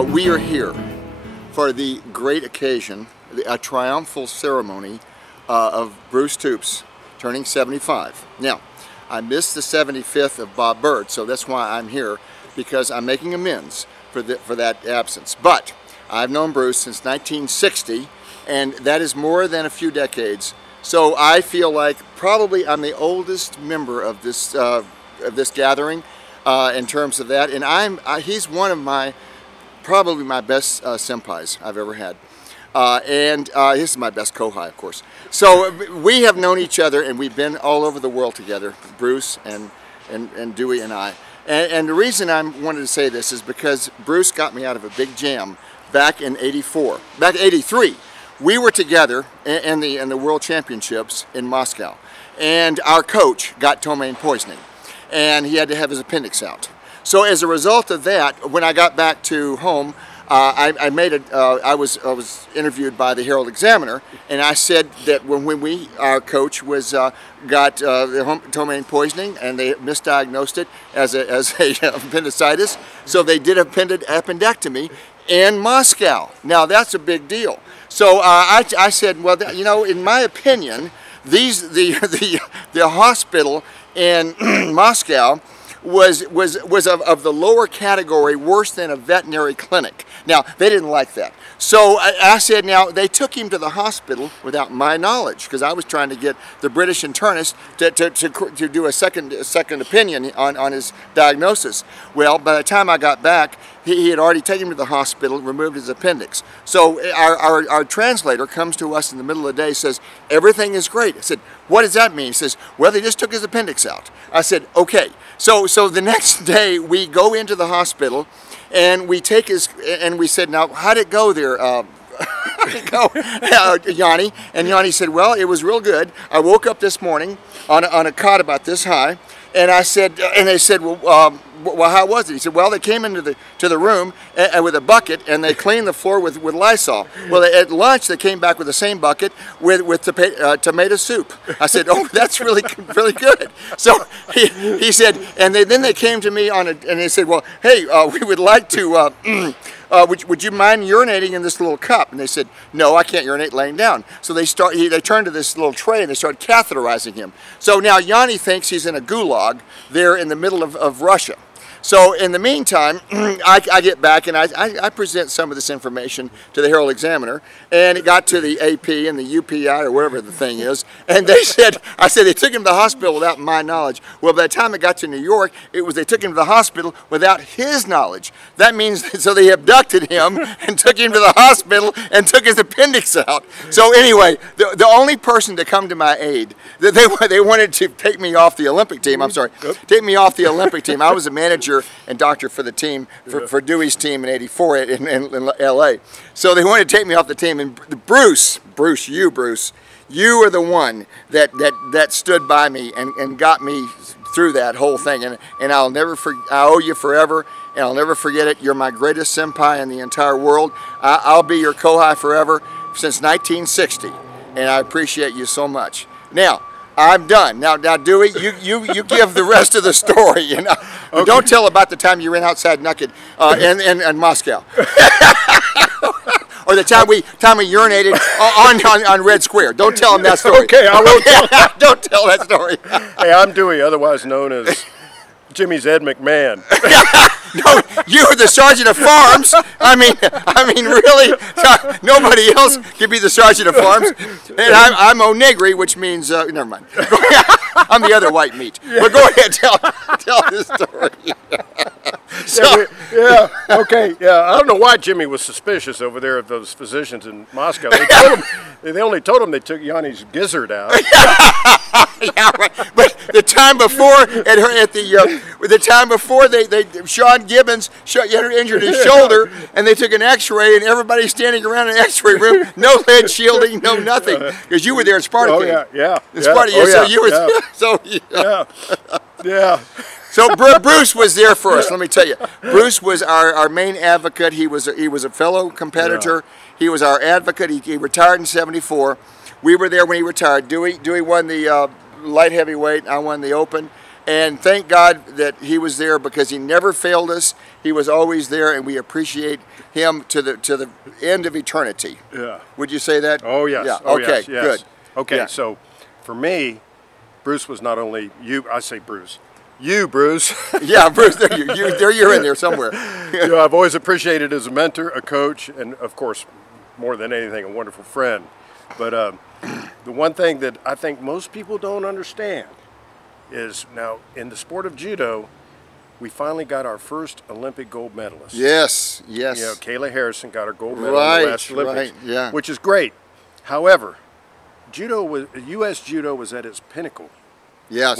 We are here for the great occasion, a triumphal ceremony of Bruce Toups turning 75. Now, I missed the 75th of Bob Bird, so that's why I'm here, because I'm making amends for that absence. But I've known Bruce since 1960, and that is more than a few decades. So I feel like probably I'm the oldest member of this gathering in terms of that, and he's one of my probably my best senpais I've ever had. This is my best kohai, of course. So we have known each other, and we've been all over the world together, Bruce and Dewey and I. And the reason I wanted to say this is because Bruce got me out of a big jam back in '84, back in '83. We were together in the World Championships in Moscow, and our coach got ptomaine poisoning, and he had to have his appendix out. So as a result of that, when I got back to home, I was interviewed by the Herald Examiner, and I said that when our coach got ptomaine poisoning, and they misdiagnosed it as a appendicitis, so they did appendectomy in Moscow. Now that's a big deal. So I said, well, you know, in my opinion, the hospital in Moscow was of the lower category, worse than a veterinary clinic. Now, they didn't like that. So I said, now, they took him to the hospital without my knowledge, because I was trying to get the British internist to do a second opinion on his diagnosis. Well, by the time I got back, he had already taken him to the hospital, removed his appendix. So our translator comes to us in the middle of the day, says, everything is great. I said, what does that mean? He says, well, they just took his appendix out. I said, okay. So the next day, we go into the hospital, and we take and we said, now, how'd it go there, Yanni? And Yanni said, well, it was real good. I woke up this morning on a cot about this high, and I said, and they said, well, how was it? He said, well, they came into the room with a bucket, and they cleaned the floor with Lysol. Well, at lunch, they came back with the same bucket with tomato soup. I said, oh, that's really good. So he said, and then they came to me and they said, well, hey, we would like to, would you mind urinating in this little cup? And they said, no, I can't urinate laying down. So they turned to this little tray, and they started catheterizing him. So now Yanni thinks he's in a gulag there in the middle of Russia. So in the meantime, I get back, and I present some of this information to the Herald Examiner, and it got to the AP and the UPI, or whatever the thing is, and I said they took him to the hospital without my knowledge. Well, by the time it got to New York, they took him to the hospital without his knowledge. That means, so they abducted him and took him to the hospital and took his appendix out. So anyway, the only person to come to my aid, they wanted to take me off the Olympic team, I'm sorry, take me off the Olympic team. I was a manager and doctor for the team, for Dewey's team in '84 in LA. So they wanted to take me off the team, and Bruce, you are the one that stood by me and got me through that whole thing, and I owe you forever, and I'll never forget it. You're my greatest senpai in the entire world. I'll be your kohai forever since 1960, and I appreciate you so much. Now, I'm done. Now, Dewey, you give the rest of the story. You know, okay. Don't tell about the time you ran outside naked in Moscow, or the time we urinated on Red Square. Don't tell him that story. Okay, I won't tell. Don't tell that story. Hey, I'm Dewey, otherwise known as Jimmy's Ed McMahon. No, you were the sergeant of farms. I mean, really, nobody else can be the sergeant of farms. And I'm Onegri, which means never mind. I'm the other white meat. But go ahead, tell this story. I don't know why Jimmy was suspicious over there of those physicians in Moscow. They only told him they took Yanni's gizzard out. Yeah, right. But the time before, Sean Gibbons injured his shoulder, and they took an X-ray, and everybody's standing around an X-ray room, no lead shielding, no nothing, because you were there at Spartacus. Oh yeah. So you were. Yeah. So yeah. So Bruce was there for us. Let me tell you, Bruce was our main advocate. He was a fellow competitor. Yeah. He was our advocate. He retired in '74. We were there when he retired. Dewey won the light heavyweight. I won the open. And thank God that he was there, because he never failed us. He was always there, and we appreciate him to the end of eternity. Yeah. Would you say that? Oh, yes. Yeah. Oh, okay, yes, yes. good. Okay, Yeah. so for me, Bruce was not only you, I say Bruce. You, Bruce. Yeah, Bruce, you're in there somewhere. You know, I've always appreciated as a mentor, a coach, and of course, more than anything, a wonderful friend. But the one thing that I think most people don't understand is now in the sport of judo, we finally got our first Olympic gold medalist. Yes, yes. You know, Kayla Harrison got her gold medal in the last Olympics, yeah. which is great. However, U.S. judo was at its pinnacle. Yes.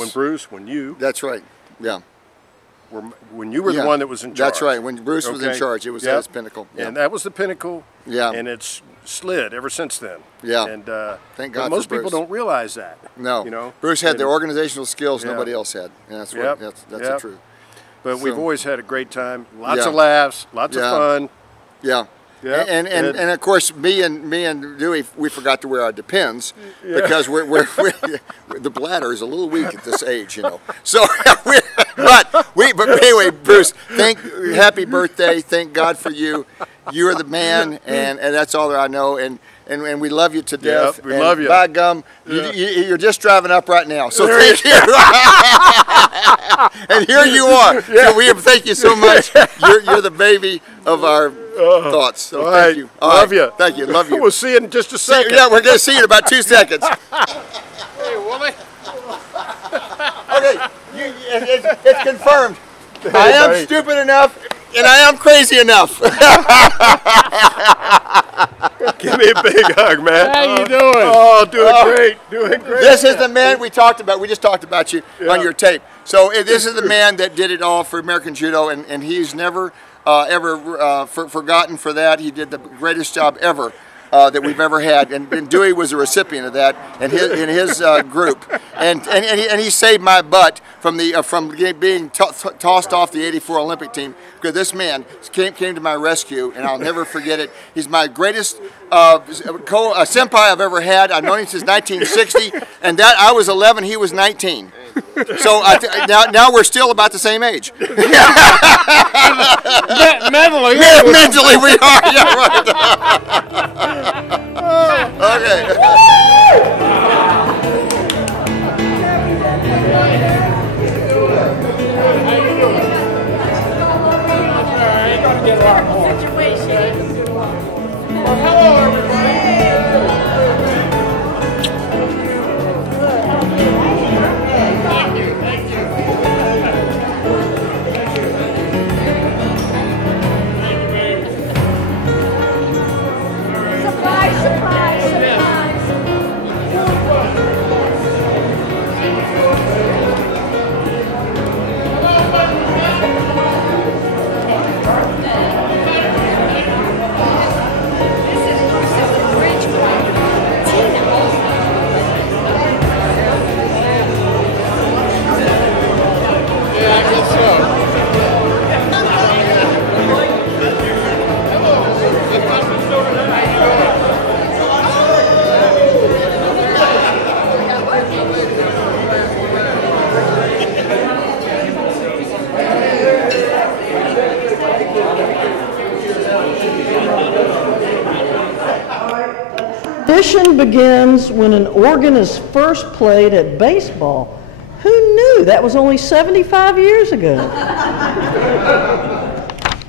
When you. That's right. Yeah. When you were the one that was in charge. That's right. When Bruce was in charge, it was at its pinnacle. Yeah. And that was the pinnacle. Yeah. And it's slid ever since then. Yeah. And thank God most for Bruce. people don't realize that. No. You know, Bruce had the organizational skills nobody else had. And that's Yep. that's the truth. But we've always had a great time. Lots Yeah. of laughs. Lots of fun. Yeah. Yeah. And of course, me and Dewey, we forgot to wear our Depends because we're the bladder is a little weak at this age, you know. So, but anyway, Bruce, happy birthday! Thank God for you. You are the man, and that's all that I know. And we love you to death. We love you. By gum, you're just driving up right now. So thank you. And here you are. Yeah. So we thank you so much. You're the baby of our thoughts. So thank you. Love you. Thank you. Love you. We'll see you in just a second. Yeah, we're going to see you in about 2 seconds. Hey, Wooly. Okay, it's confirmed. I am stupid enough, and I am crazy enough. Give me a big hug, man. How you doing? Oh, doing great. This is the man we talked about. We just talked about you on your tape. So this is the man that did it all for American Judo, and he's never ever forgotten for that. He did the greatest job ever that we've ever had, and Dewey was a recipient of that in his group, and he saved my butt from being tossed off the '84 Olympic team, because this man came to my rescue, and I'll never forget it. He's my greatest senpai I've ever had. I've known him since 1960, and that I was 11, he was 19. So now we're still about the same age. Mentally. Yeah, mentally we are. Yeah, right. Okay. Get a lot more. Well, hello, everybody. Tradition begins when an organ is first played at baseball. Who knew? That was only 75 years ago.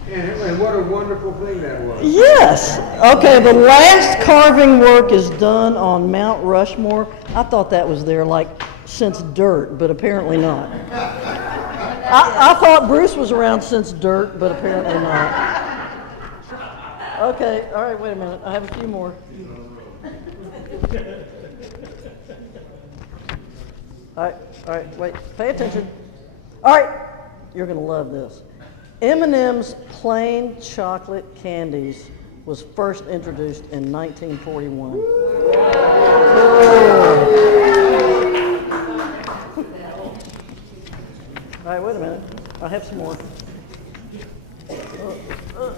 And what a wonderful thing that was. Yes. Okay, the last carving work is done on Mount Rushmore. I thought that was there like since dirt, but apparently not. I thought Bruce was around since dirt, but apparently not. Okay, all right, wait a minute. I have a few more. All right, wait, pay attention. All right, you're going to love this. M&M's plain chocolate candies was first introduced in 1941. All right, wait a minute. I have some more.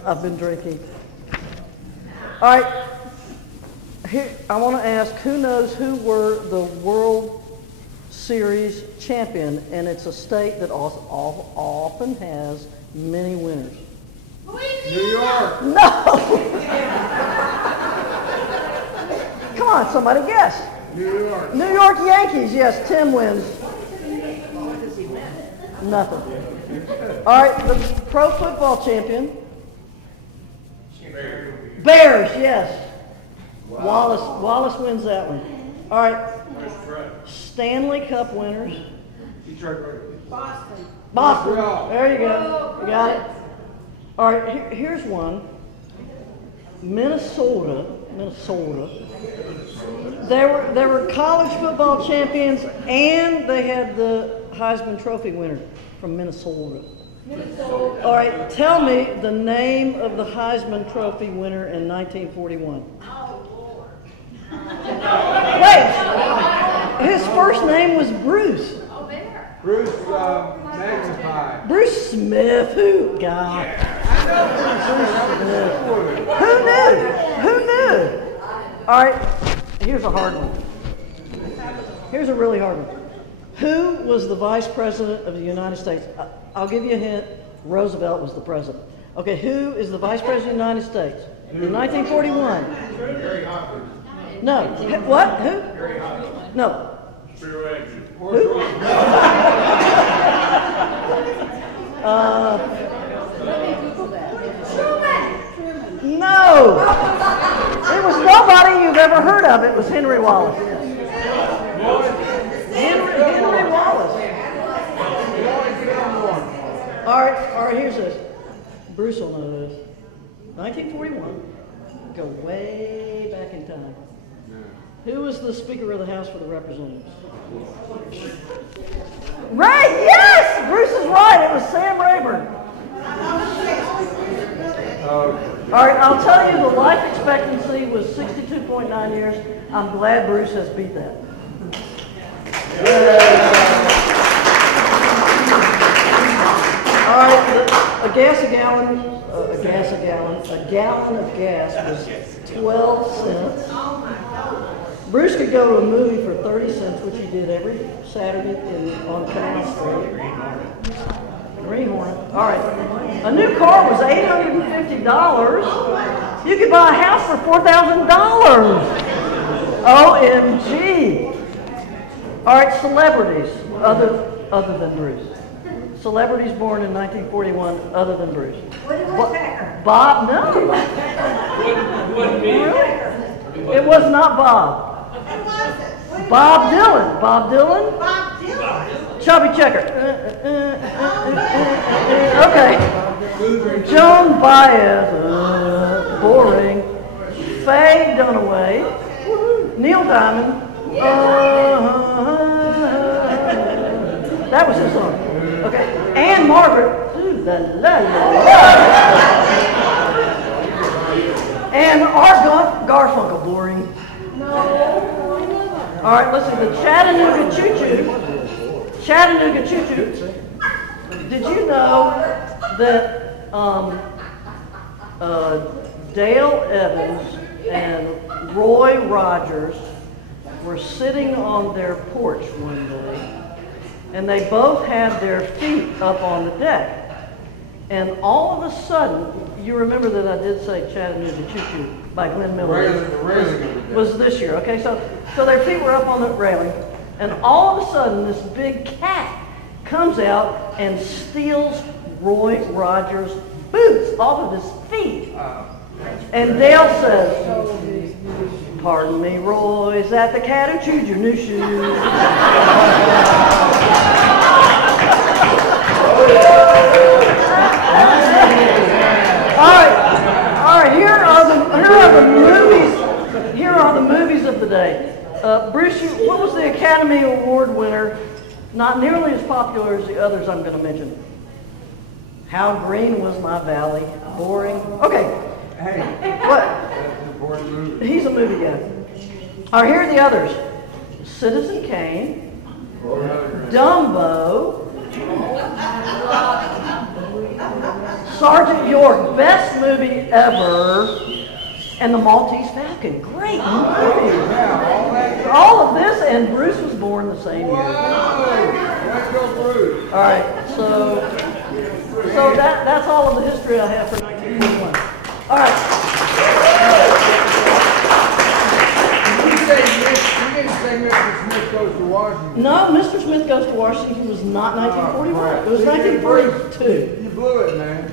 I've been drinking. All right. Here, I want to ask, who knows who were the world Series champion, and it's a state that often has many winners? New York. No! Come on, somebody guess. New York. New York Yankees, yes, Tim wins. Nothing. All right, the pro football champion. Bears, yes. Wallace wins that one. All right. Stanley Cup winners. Boston. There you go. You got it. All right, here's one. Minnesota. They were college football champions, and they had the Heisman Trophy winner from Minnesota. All right, tell me the name of the Heisman Trophy winner in 1941. Wait, his first name was Bruce. Bruce Magnified. Bruce Smith. Who? God. Who knew? All right, here's a hard one. Here's a really hard one. Who was the Vice President of the United States? I'll give you a hint. Roosevelt was the president. Okay, who is the Vice President of the United States in 1941? No. What? Who? No. Who? No. It was nobody you've ever heard of. It was Henry Wallace. Henry Wallace. All right, here's this. Bruce will know this. 1941. Go way back in time. Who was the Speaker of the House for the Representatives? Right, yes! Bruce is right. It was Sam Rayburn. All right, I'll tell you the life expectancy was 62.9 years. I'm glad Bruce has beat that. All right, a gallon of gas was 12 cents. Bruce could go to a movie for 30 cents, which he did every Saturday on Canal Street. Green Hornet. All right. A new car was $850. You could buy a house for $4,000. OMG. All right, celebrities other than Bruce. Celebrities born in 1941 other than Bruce. Bob, no. Really? It was not Bob. Bob Dylan. Bob Dylan? Bob Dylan. Chubby Checker. Okay. Joan Baez. Boring. Faye Dunaway. Neil Diamond. That was his song. Okay. Anne Margaret. Ooh, la, la, la, la. And Art Garfunkel. Boring. All right, let's see. The Chattanooga Choo-Choo. Did you know that Dale Evans and Roy Rogers were sitting on their porch one day, and they both had their feet up on the deck. And all of a sudden, you remember that I did say Chattanooga Choo-Choo by Glenn Miller was this year. Okay, so their feet were up on the railing, and all of a sudden, this big cat comes out and steals Roy Rogers' boots off of his feet. And Dale says, "Pardon me, Roy, is that the cat who chewed your new shoes?" All right. Here are the movies of the day. Bruce, what was the Academy Award winner? Not nearly as popular as the others I'm going to mention. How Green Was My Valley? Boring. Okay. Hey. What? That's an important movie. He's a movie guy. All right, here are the others. Citizen Kane. Dumbo. Sergeant York. Best movie ever. And the Maltese Falcon, great movie. Yeah, All of this, and Bruce was born the same year. let's go Bruce. All right, so that's all of the history I have for 1941. All right. You didn't say Mr. Smith goes to Washington. No, Mr. Smith Goes to Washington was not 1941. It was 1942. You blew it, man.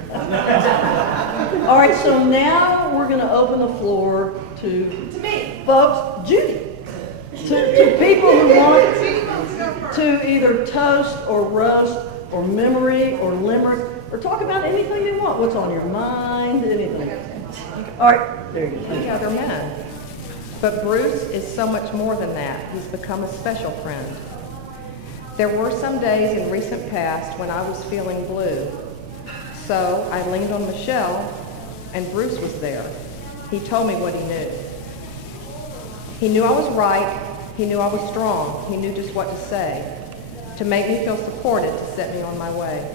All right, so now we're going to open the floor to me, folks, Judy, to people who want to either toast or roast or memory or limerick or talk about anything they want. What's on your mind? Anything. All right, there you go. The other men. But Bruce is so much more than that. He's become a special friend. There were some days in recent past when I was feeling blue. So I leaned on Michelle, and Bruce was there. He told me what he knew. He knew I was right. He knew I was strong. He knew just what to say, to make me feel supported, to set me on my way.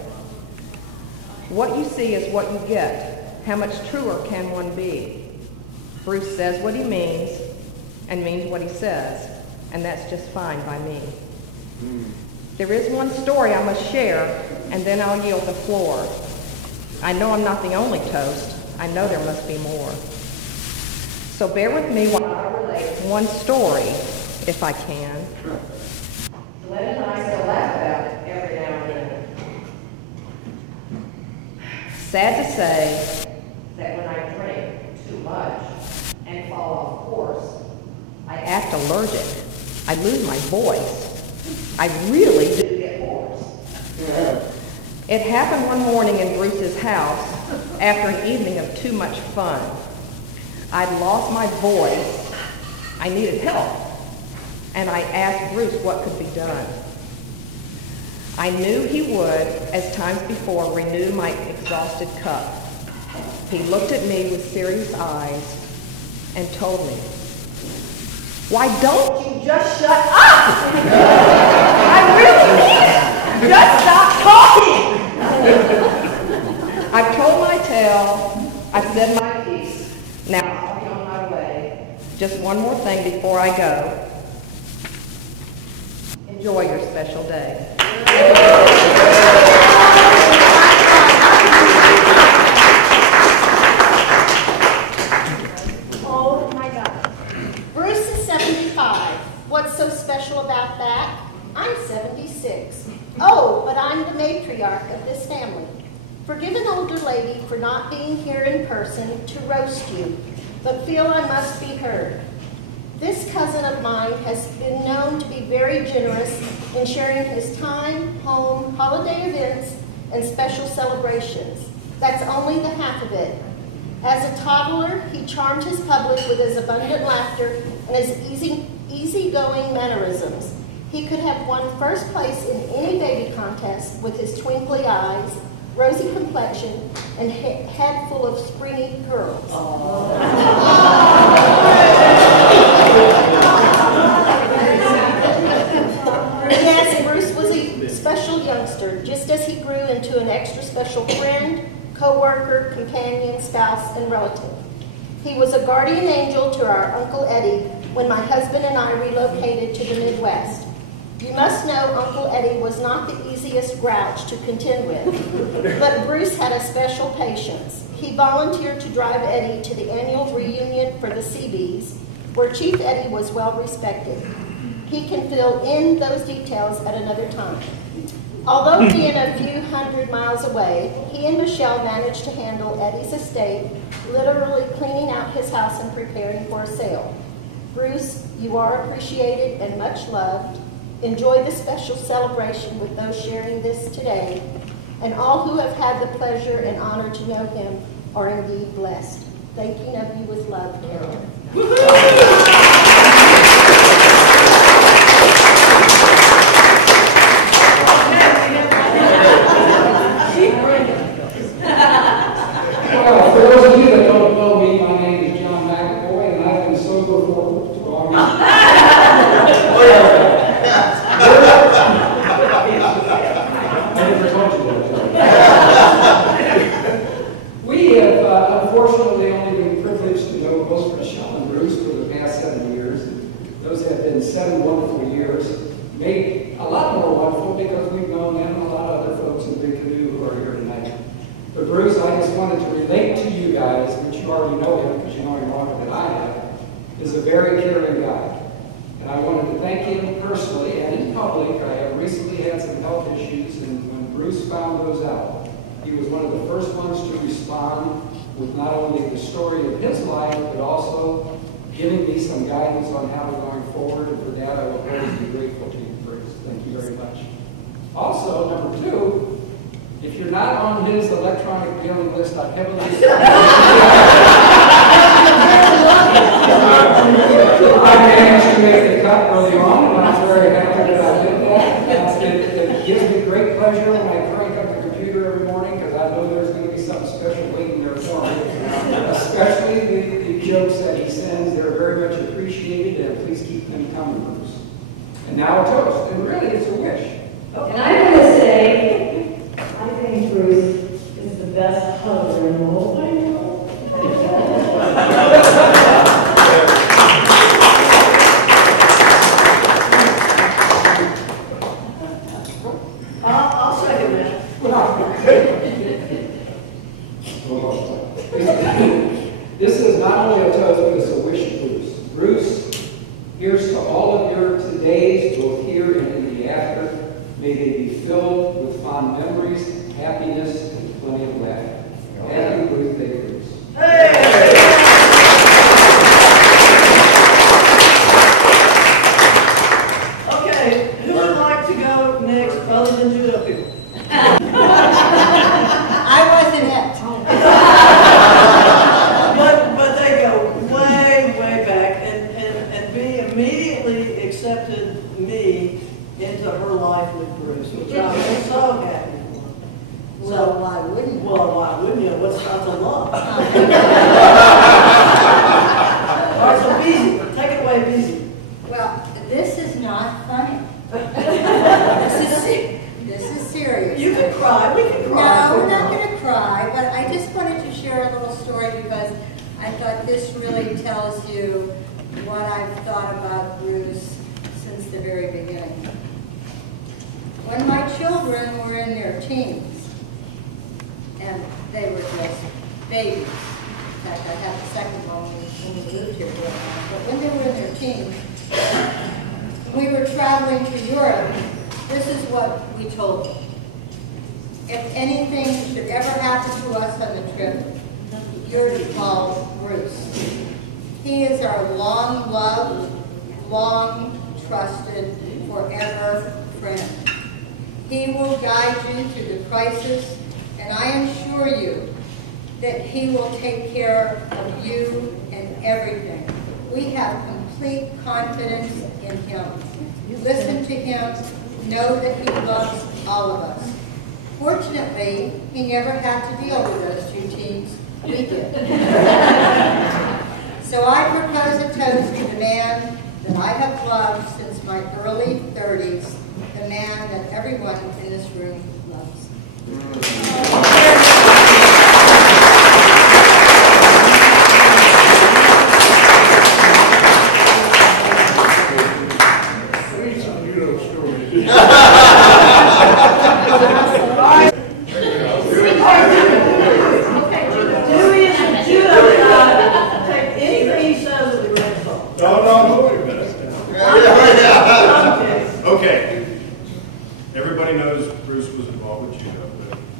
What you see is what you get. How much truer can one be? Bruce says what he means and means what he says, and that's just fine by me. There is one story I must share, and then I'll yield the floor. I know I'm not the only toast. I know there must be more. So bear with me while I relate one story, if I can. Glenn and I still laugh about it every now and then. Sad to say that when I drink too much and fall off course, I act allergic. I lose my voice. I really do get hoarse. It happened one morning in Bruce's house after an evening of too much fun. I'd lost my voice. I needed help. And I asked Bruce what could be done. I knew he would, as times before, renew my exhausted cup. He looked at me with serious eyes and told me, "Why don't you just shut up? I really mean it. Just stop talking." I've told my tale. I've said my piece. Now I'll be on my way. Just one more thing before I go. Enjoy your special day. Oh my God. Bruce is 75. What's so special about that? I'm 76. Oh, but I'm the matriarch of this family. Forgive an older lady for not being here in person to roast you, but feel I must be heard. This cousin of mine has been known to be very generous in sharing his time, home, holiday events, and special celebrations. That's only the half of it. As a toddler, he charmed his public with his abundant laughter and his easygoing mannerisms. He could have won first place in any baby contest with his twinkly eyes, rosy complexion, and head full of springy curls. Yes, Bruce was a special youngster, just as he grew into an extra special friend, co-worker, companion, spouse, and relative. He was a guardian angel to our Uncle Eddie when my husband and I relocated to the Midwest. You must know Uncle Eddie was not the easiest grouch to contend with, but Bruce had a special patience. He volunteered to drive Eddie to the annual reunion for the Seabees, where Chief Eddie was well respected. He can fill in those details at another time. Although being a few hundred miles away, he and Michelle managed to handle Eddie's estate, literally cleaning out his house and preparing for a sale. Bruce, you are appreciated and much loved. Enjoy the special celebration with those sharing this today, and all who have had the pleasure and honor to know him are indeed blessed. Thinking of you with love, Carol. Well, for those of you that don't know me, my name is John McAvoy, and I've been sober for We have unfortunately only been privileged to know most very caring guy. And I wanted to thank him personally and in public. I have recently had some health issues, and when Bruce found those out, he was one of the first ones to respond with not only the story of his life, but also giving me some guidance on how we're going forward. And for that, I will always be grateful to you, Bruce. Thank you very much. Also, number two, if you're not on his electronic mailing list, I heavily I managed to make the cut early on, and I'm very happy that I did that. It gives me great pleasure when I crank up the computer every morning, because I know there's going to be something special waiting there for me. Especially the jokes that he sends, they're very much appreciated, and please keep them coming, Bruce. And now a toast, and really it's a wish. And I'm going to say, I think Bruce is the best hugger in the whole wide world. I'll second that. This is not only a toast, but it's a wish of Bruce. Bruce, here's to all of your todays, both here and in the after. May they be filled with fond memories, happiness, and plenty of laughter. Happy birthday, Bruce. Hey! Okay, who would like to go next other than Judah people? I wasn't it. But they go way, way back, and B immediately accepted me into her life with Bruce, which I'm so happy for. Well, why wouldn't you? Well, why wouldn't you? What's not to love? All right, so Beezy, take it away, Beezy. Well, this is not funny. This is serious. You can cry. We can cry. No, we're not going to cry, but I just wanted to share a little story because I thought this really tells you what I've thought about Bruce since the very beginning. When my children were in their teens, and they were just babies. In fact, I had the second one when we moved here. But when they were in their teens, we were traveling to Europe. This is what we told them. If anything should ever happen to us on the trip, you're to call Bruce. He is our long-loved, long-trusted, forever friend. He will guide you through the crisis, and I assure you that he will take care of you and everything. We have complete confidence in him. Listen to him. Know that he loves all of us. Fortunately, he never had to deal with those two teams. We did. So I propose a toast to the man that I have loved since my early 30s, the man that everyone in this room loves. Okay. Everybody knows Bruce was involved with Judah,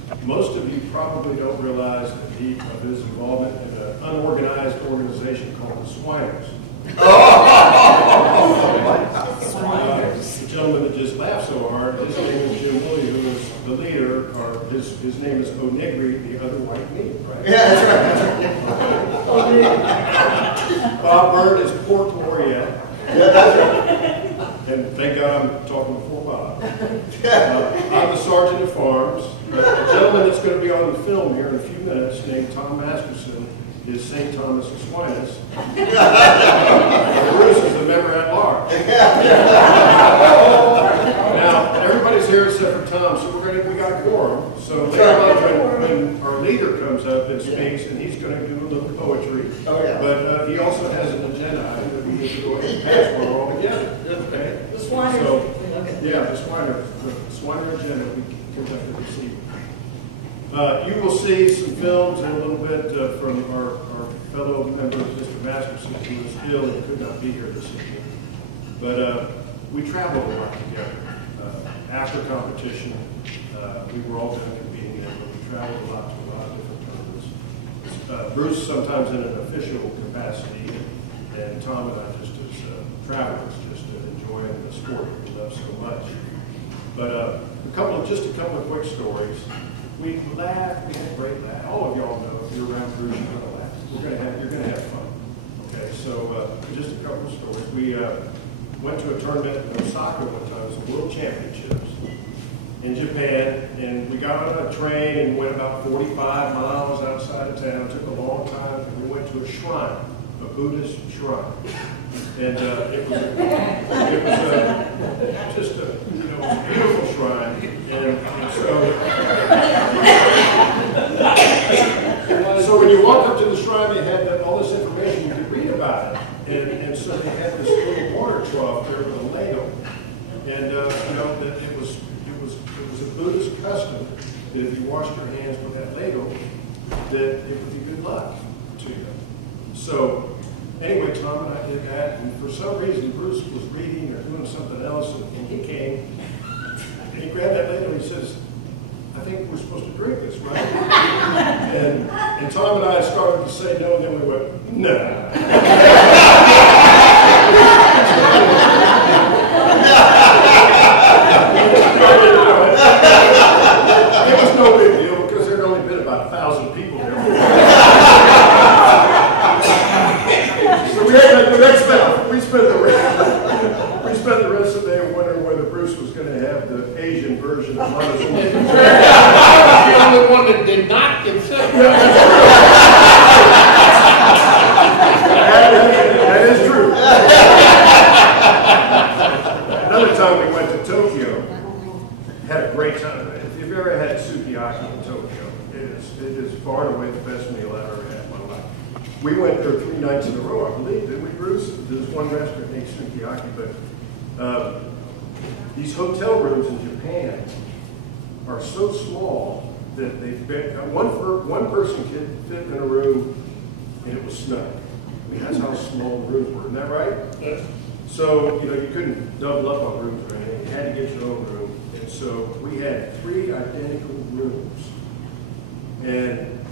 but most of you probably don't realize of his involvement in an unorganized organization called the Swiners. The gentleman that just laughed so hard, his name is Jim Willie, who is the leader, or his name is Onegri, the other white meat, right? Yeah, that's right. Bob Bird is Port Laureate. Yeah, that's right. And thank God I'm talking before Bob. I'm the sergeant at Farms. The gentleman that's going to be on the film here in a few minutes, named Tom Masterson, is St. Thomas Aquinas. Bruce is a member at large. Now, everybody's here except for Tom, so we got a quorum. So later on, when our leader comes up and speaks, and he's going to do a little poetry, but he also has an agenda item that we need to go ahead and pass for all together. Okay? The Swiners. So, yeah, the Swiner agenda we conducted this evening. You will see some films in a little bit from our fellow member, Mr. Masterson, who was ill and could not be here this evening. But we traveled a lot together. After competition, we were all done competing, but we traveled a lot to a lot of different tournaments. Bruce sometimes in an official capacity, and Tom and I just as travelers, just enjoying the sport we love so much. But just a couple of quick stories. We laughed, we had a great laugh. All of y'all know if you're around Bruce, you're gonna laugh. You're gonna have fun. Okay, so just a couple of stories. We went to a tournament in Osaka one time, it was the World Championships in Japan, and we got on a train and went about 45 miles outside of town. It took a long time, and we went to a shrine, a Buddhist shrine. And it was just a beautiful shrine. And so when you walk up to the shrine, they had all this information you could read about it. And so they had this little water trough there with a ladle. And that it was a Buddhist custom that if you washed your hands with that ladle, that it would be good luck to you. So anyway, Tom and I did that, and for some reason Bruce was reading or doing something else, and he came, and he grabbed that ladle and he says, I think we're supposed to drink this, right? and Tom and I started to say no, and then we went, no. It was no big deal because there had only been about 1,000 people there. So we spent the rest of the day wondering whether Bruce was going to have the Asian version of one of them. I was the only one that did not get sick. That is true. Another time we went to Tokyo, had a great time. If you've ever had sukiyaki in Tokyo, it is far and away the best meal I've ever had in my life. We went there 3 nights in a row, I believe, didn't we, Bruce? There's one restaurant that makes sukiyaki, but these hotel rooms in Japan are so small that one person could fit in a room and it was snug. I mean, that's how small the rooms were. Isn't that right? Yeah. So, you couldn't double up on rooms or anything. You had to get your own room. And so we had 3 identical rooms. And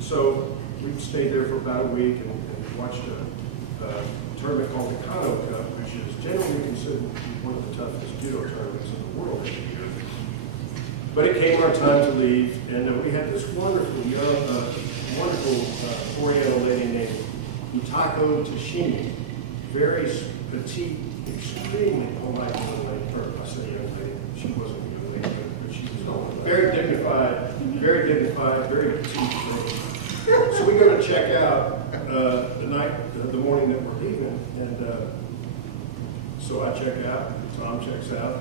so we stayed there for about a week and watched a tournament called the Kano Cup, which is generally considered one of the toughest judo tournaments in the world every year. But it came our time to leave, and we had this wonderful young, Oriental lady named Utako Tashimi, very petite, extremely polite young lady. I say young lady, she wasn't a young lady, but she was very dignified, very petite lady. So we go to check out the morning that we're leaving, and so I check out, Tom checks out,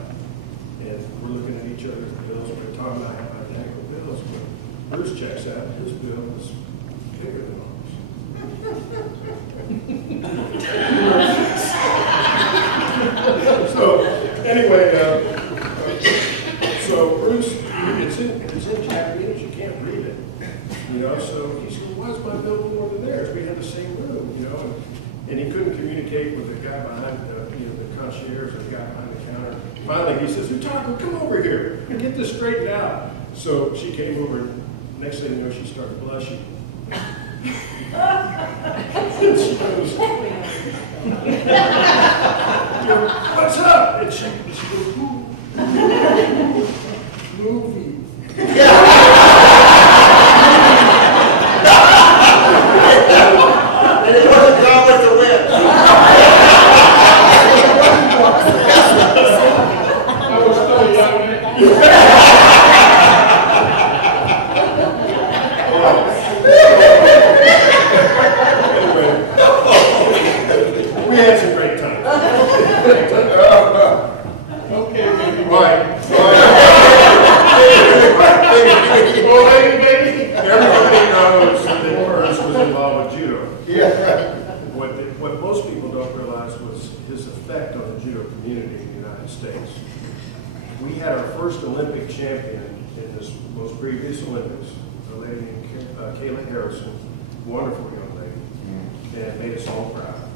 and we're looking at each other's bills, but Tom and I have identical bills, but Bruce checks out, his bill is bigger than ours. So anyway, so Bruce, it's in Japanese, you can't read it, so he said, why is my bill more than theirs? We had the same room, and he couldn't communicate with the guy behind, the concierge or the guy behind the counter. Finally, he says, Utako, come over here and get this straightened out. So she came over, and next thing you know, she started blushing. And she goes, what's up? And she goes, movie. And it wasn't Gone with the Wind. I was still young. We had some great time. Okay, baby. Right. Well, baby. Everybody knows that Bruce was involved with judo. Yeah. What most people don't realize was his effect on the judo community in the United States. We had our first Olympic champion in this most previous Olympics, a lady named Kayla Harrison, wonderful young lady. and made us all proud.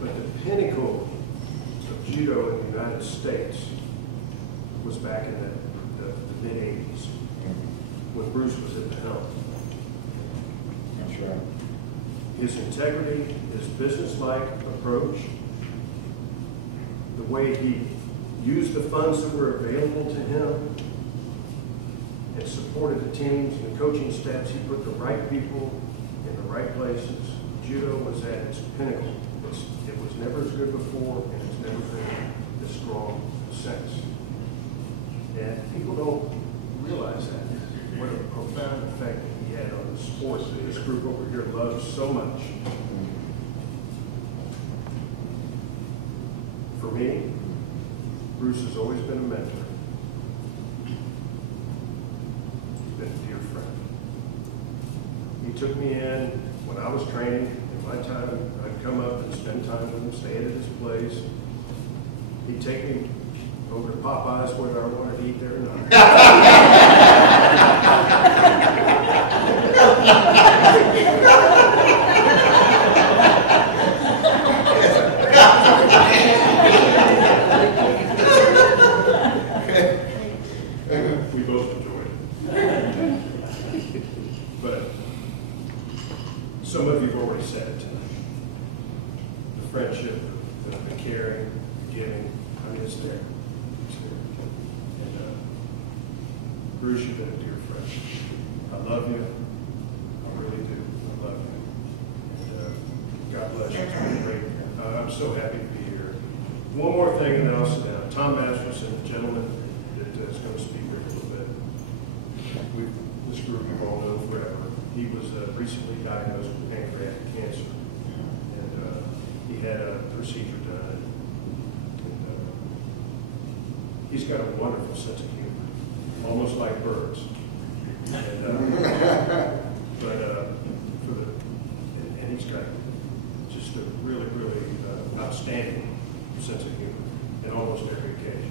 But the pinnacle of judo in the United States was back in the mid-'80s when Bruce was at the helm. That's right. His integrity, his business-like approach, the way he used the funds that were available to him and supported the teams and the coaching staffs. He put the right people in the right places. Judo was at its pinnacle. It was never as good before, and it's never been as strong since. And people don't realize that, what a profound effect he had on the sport that this group over here loves so much. For me, Bruce has always been a mentor. He's been a dear friend. He took me in when I was training. In my time, I'd come up and spend time with him, stay at his place. He'd take me over to Popeyes, whether I wanted to eat there or not. We both enjoyed it. But some of you have already said it tonight. The friendship, the caring, the giving, I mean, it's there. It's there. And Bruce, you've been a dear friend. I love you. I really do. I love you. And God bless you. It's been great. I'm so happy to be here. One more thing, and then I'll sit down. Tom Masterson, the gentleman that is going to speak here in a little bit. This group we've all known forever. He was recently diagnosed with pancreatic cancer, and he had a procedure done. And, he's got a wonderful sense of humor, almost like birds. And, and he's got just a really, really outstanding sense of humor in almost every occasion.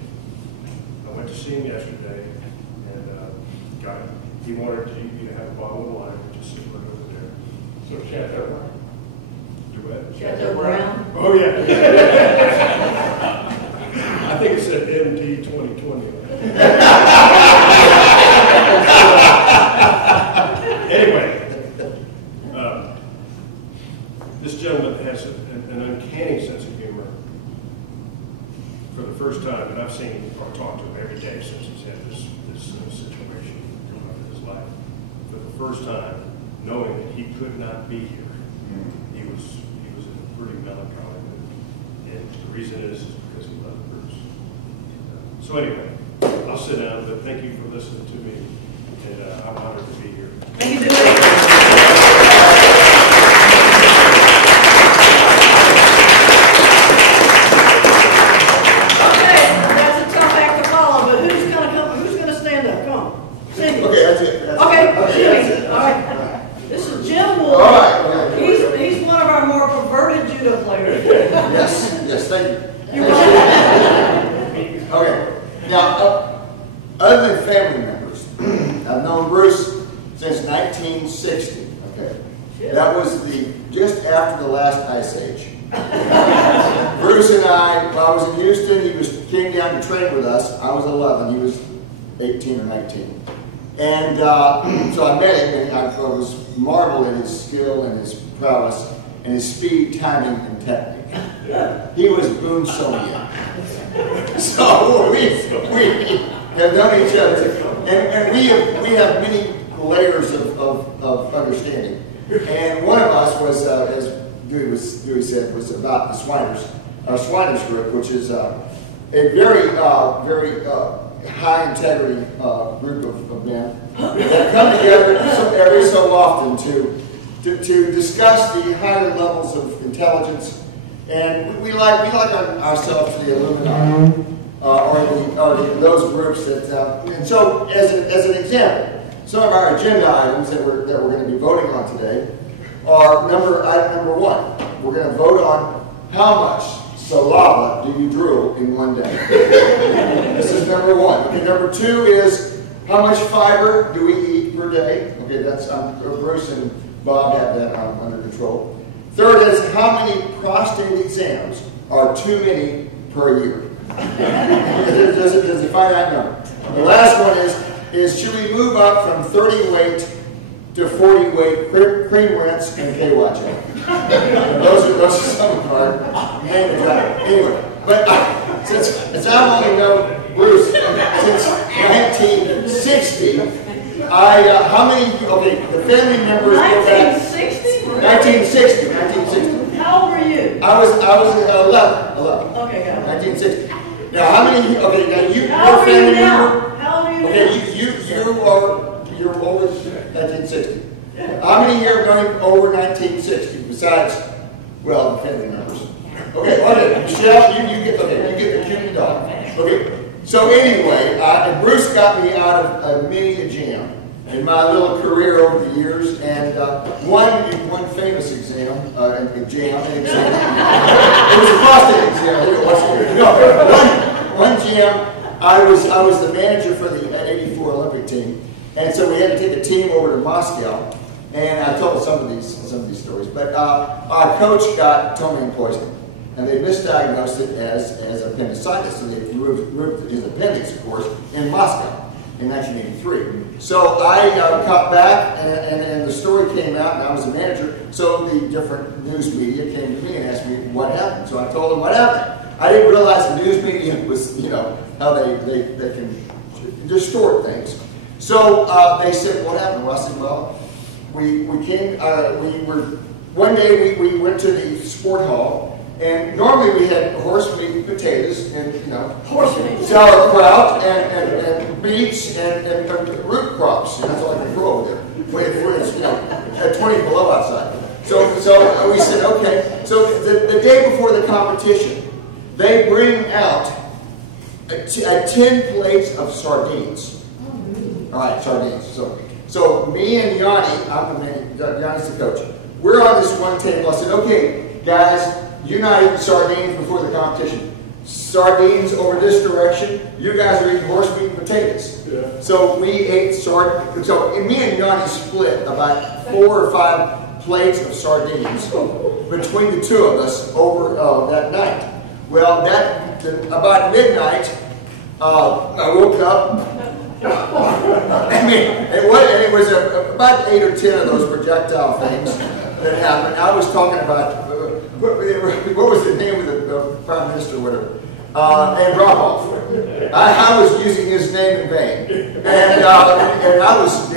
I went to see him yesterday, and he wanted me to have a bottle of wine and just sit right over there. So Chateau Brown. Duet? Chateau Brown. Oh, yeah. I think it said MD 2020. Anyway, this gentleman has an uncanny sense of humor. For the first time, and I've seen him or talked to him every day since he's had this situation come up in his life. For the first time, knowing that he could not be here, he was in a pretty melancholy mood. And the reason is because he loved Bruce. So anyway, I'll sit down, but thank you for listening to me, and I'm honored to be here. Thank you, Yes, thank you. Okay, now, other than family members, I've known Bruce since 1960, okay? That was just after the last ice age. Bruce and I, while I was in Houston, he came down to train with us. I was 11, he was 18 or 19. And so I met him, and I was marveled at his skill and his prowess and his speed, timing, and technique. He was Boone Soviet. So we have known each other, and we have many layers of understanding. And one of us was, as Dewey said, was about the Swiners group, which is a very high integrity group of men that come together every so often to discuss the higher levels of intelligence. And we like ourselves to the Illuminati, or those groups that. And so, as an example, some of our agenda items that we're going to be voting on today are item number 1. We're going to vote on how much saliva do you drool in one day. This is number 1. Okay, number 2 is how much fiber do we eat per day. Okay, that's Bruce and Bob have that under control. Third is, how many prostate exams are too many per year? There's a finite number. The last one is should we move up from 30 weight to 40 weight cream rinse and KY gel? Those are some of our main jobs. Anyway, but since I've only known Bruce since 1960, how many, okay, the family members go back. 1960. How old were you? I was 11. Okay, got it. 1960. Now, how many? Okay, now your How old are you family now? member. How old are you Okay, now? you're over 1960. How many here are going over 1960 besides, well, the family members? Okay, Michelle, you get the cute dog. Okay, so anyway, Bruce got me out of a mini exam in my little career over the years, and one famous exam. It was a prostate exam. One jam. I was the manager for the '84 Olympic team, and so we had to take a team over to Moscow. And I told some of these stories, but our coach got ptomaine poisoning, and they misdiagnosed it as appendicitis, so they removed his appendix, of course, in Moscow in 1983. So I got back, and the story came out, and I was a manager, so the different news media came to me and asked me what happened. So I told them what happened. I didn't realize the news media was, how they can distort things. So they said, what happened? Well, I said, well, one day we went to the sport hall, and normally we had horse meat and potatoes and, sauerkraut and beets and root crops. And that's all I can grow over there when it's, at 20 below outside. So we said, okay. So the day before the competition, they bring out 10 plates of sardines. All right, sardines. So me and Yanni, Yanni's the coach, we're on this one table. I said, okay, guys, you're not eating sardines before the competition. Sardines over this direction, you guys are eating horse meat and potatoes. Yeah. So we ate sardines. So me and Yanni split about 4 or 5 plates of sardines between the two of us over that night. Well, about midnight, I woke up. I mean, it was about 8 or 10 of those projectile things that happened. I was talking about, what was the name of the Prime Minister or whatever? Andropov. I was using his name in vain. And I was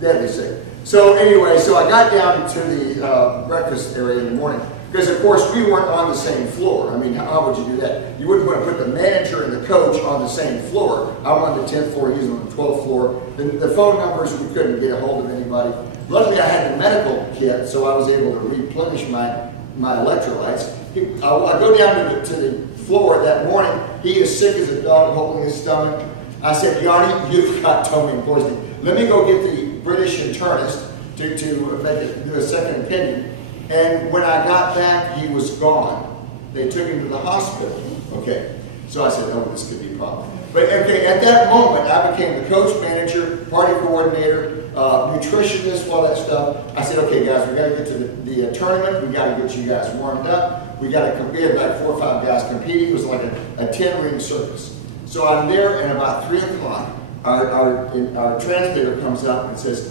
deadly sick. So anyway, so I got down to the breakfast area in the morning. Because, of course, we weren't on the same floor. I mean, how would you do that? You wouldn't want to put the manager and the coach on the same floor. I'm on the 10th floor, he's on the 12th floor. The phone numbers, we couldn't get a hold of anybody. Luckily, I had the medical kit, so I was able to replenish my electrolytes. I go down to the floor that morning. He is sick as a dog, holding his stomach. I said, Yanni, you've got ptomaine poisoning. Let me go get the British internist to do a second opinion. And when I got back, he was gone. They took him to the hospital. Okay. So I said, oh, this could be a problem. But okay, at that moment, I became the coach, manager, party coordinator, nutritionist, all that stuff. I said, okay, guys, we got to get to the tournament. We got to get you guys warmed up. We had like 4 or 5 guys competing. It was like a 10-ring circus. So I'm there, and about 3 o'clock, our translator comes up and says,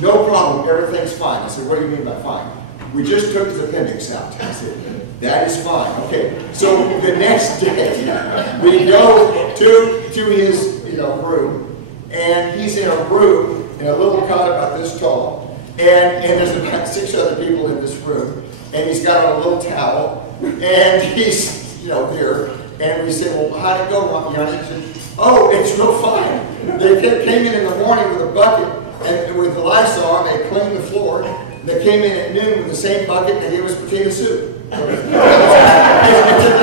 no problem, everything's fine. I said, what do you mean by fine? We just took his appendix out. I said, that is fine. Okay. So the next day, we go to his room, and he's in a room in a little cot about this tall, and there's about 6 other people in this room, and he's got on a little towel, and he's there, and we said, well, how'd it go, Yanni? He said, oh, it's real fine. They came in the morning with a bucket and with the Lysol, and they cleaned the floor. They came in at noon with the same bucket and gave us potato soup. We're having a good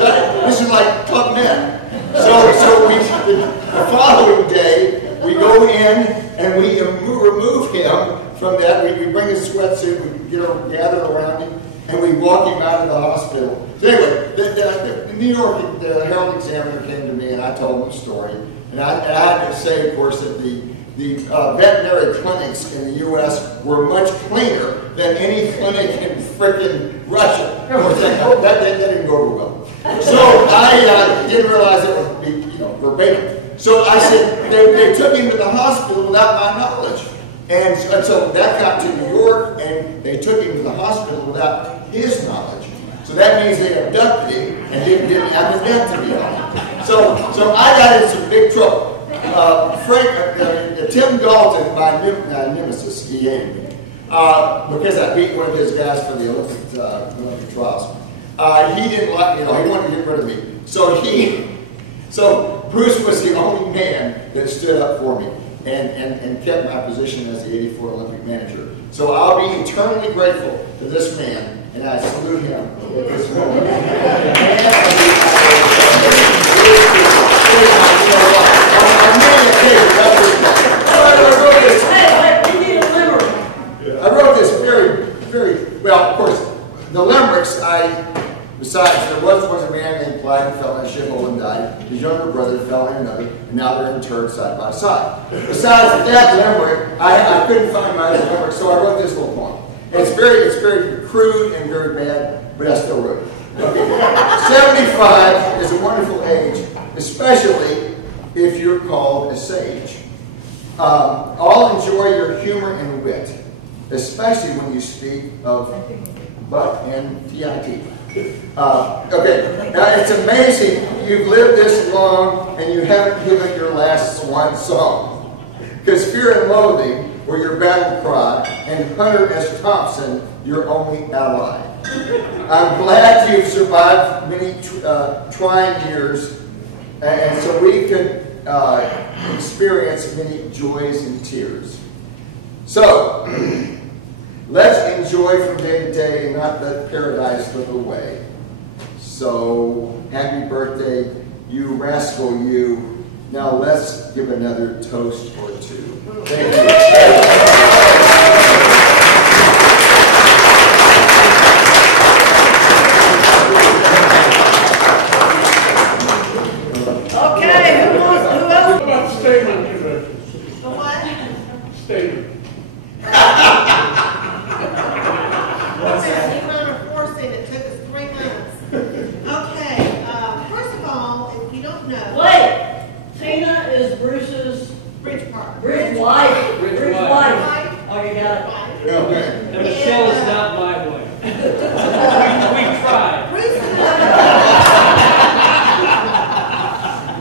time. This is like Club Med. So the following day, we go in and we remove him from that. We bring his sweatsuit, we gather around him, and we walk him out of the hospital. So anyway, the New York Herald Examiner came to me and I told him the story. And I had to say, of course, that the the veterinary clinics in the U.S. were much cleaner than any clinic in frickin' Russia. Of course, that didn't go over well. So I didn't realize it would be, verbatim. So I said, they took him to the hospital without my knowledge. And so that got to New York, and they took him to the hospital without his knowledge. So that means they abducted him and didn't have the death to be on. So I got in some big trouble. Tim Dalton, my nemesis, he hated me because I beat one of his guys for the Olympic trials. He didn't like me, he wanted to get rid of me. So Bruce was the only man that stood up for me and kept my position as the '84 Olympic manager. So I'll be eternally grateful to this man, and I salute him at this moment. I wrote this very well. Of course, the limericks, besides, there was a man named Clyde who fell in a shithole and died. His younger brother fell in another, and now they're interred side by side. Besides that limerick, I couldn't find my other limerick, so I wrote this little poem. And it's very crude and very bad, but I still wrote it. Okay. 75 is a wonderful age, especially if you're called a sage. All enjoy your humor and wit, especially when you speak of butt and TIT. Okay, now it's amazing you've lived this long and you haven't given your last swan song. Because Fear and Loathing were your battle cry, and Hunter S. Thompson your only ally. I'm glad you've survived many trying years, and so we could experience many joys and tears. So, let's enjoy from day to day and not let paradise slip away. So, happy birthday, you rascal, you. Now let's give another toast or two. Thank you. Statement conventions. The what? Statement. Okay, amount of forcing, it took us 3 months. Okay, first of all, if you don't know. Wait! Tina is Bruce's Bridge partner. Bridge wife. Bridge wife. Wife. Oh, you got it. Okay. And Michelle is not my wife. we tried. Bruce and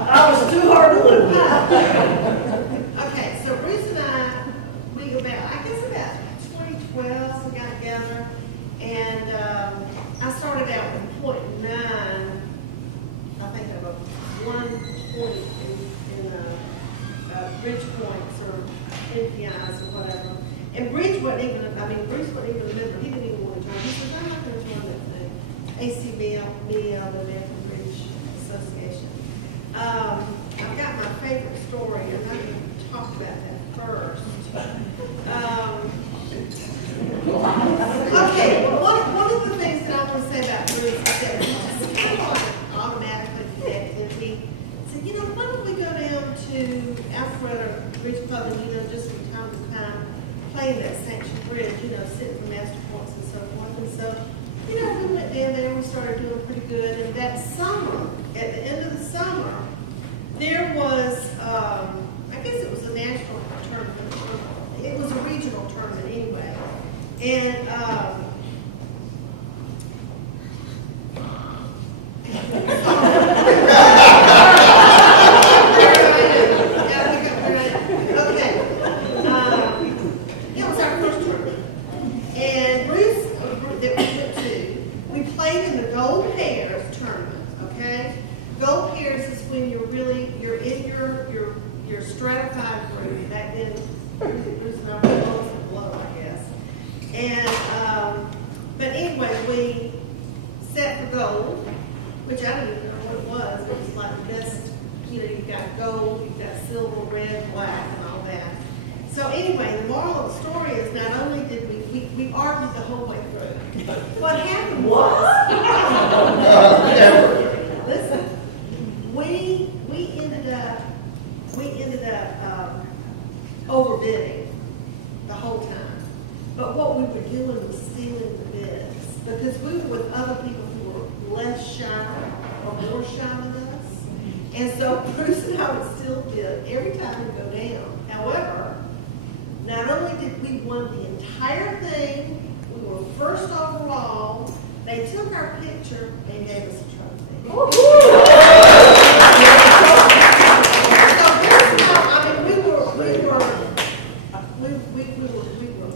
I was too hard to live with. Okay, so Bruce and I about 2012, we got together, and I started out with 0.9, I think of a 1 point in bridge points or NPIs or whatever. And Bruce wasn't even a member. He didn't even want to join. He said, I'm not going to join that thing. ACBL, the American Bridge Association. I've got my favorite story, and I'm going to talk about that first. Okay, well, one of the things that I want to say about Bruce is that he just kind of automatically connected. He said, why don't we go down to Alpharetta Bridge Club and, just from time to time play that sanctioned bridge, sitting for master points and so forth. And so, we went down there and we started doing pretty good. And that summer, at the end of the summer, there was, I guess it was a national tournament. It was a regional tournament anyway. And it was our first tournament. And Bruce, that we went to, we played in the gold pairs tournament, okay? Gold pairs is when you're in your stratified group. Back then, Bruce and I were both below, I guess. And, but anyway, we set for gold, which I don't even know what it was. It was like the best, you've got gold, you've got silver, red, black, and all that. So anyway, the moral of the story is not only did we argued the whole way through. What happened was, listen, we ended up overbidding the whole time. But what we were doing was stealing the bids because we were with other people who were less shy or more shy than us. And so Bruce and I would still bid every time we go down. However, not only did we win the entire thing, we were first overall, they took our picture and gave us a trophy. So this time, I mean, we were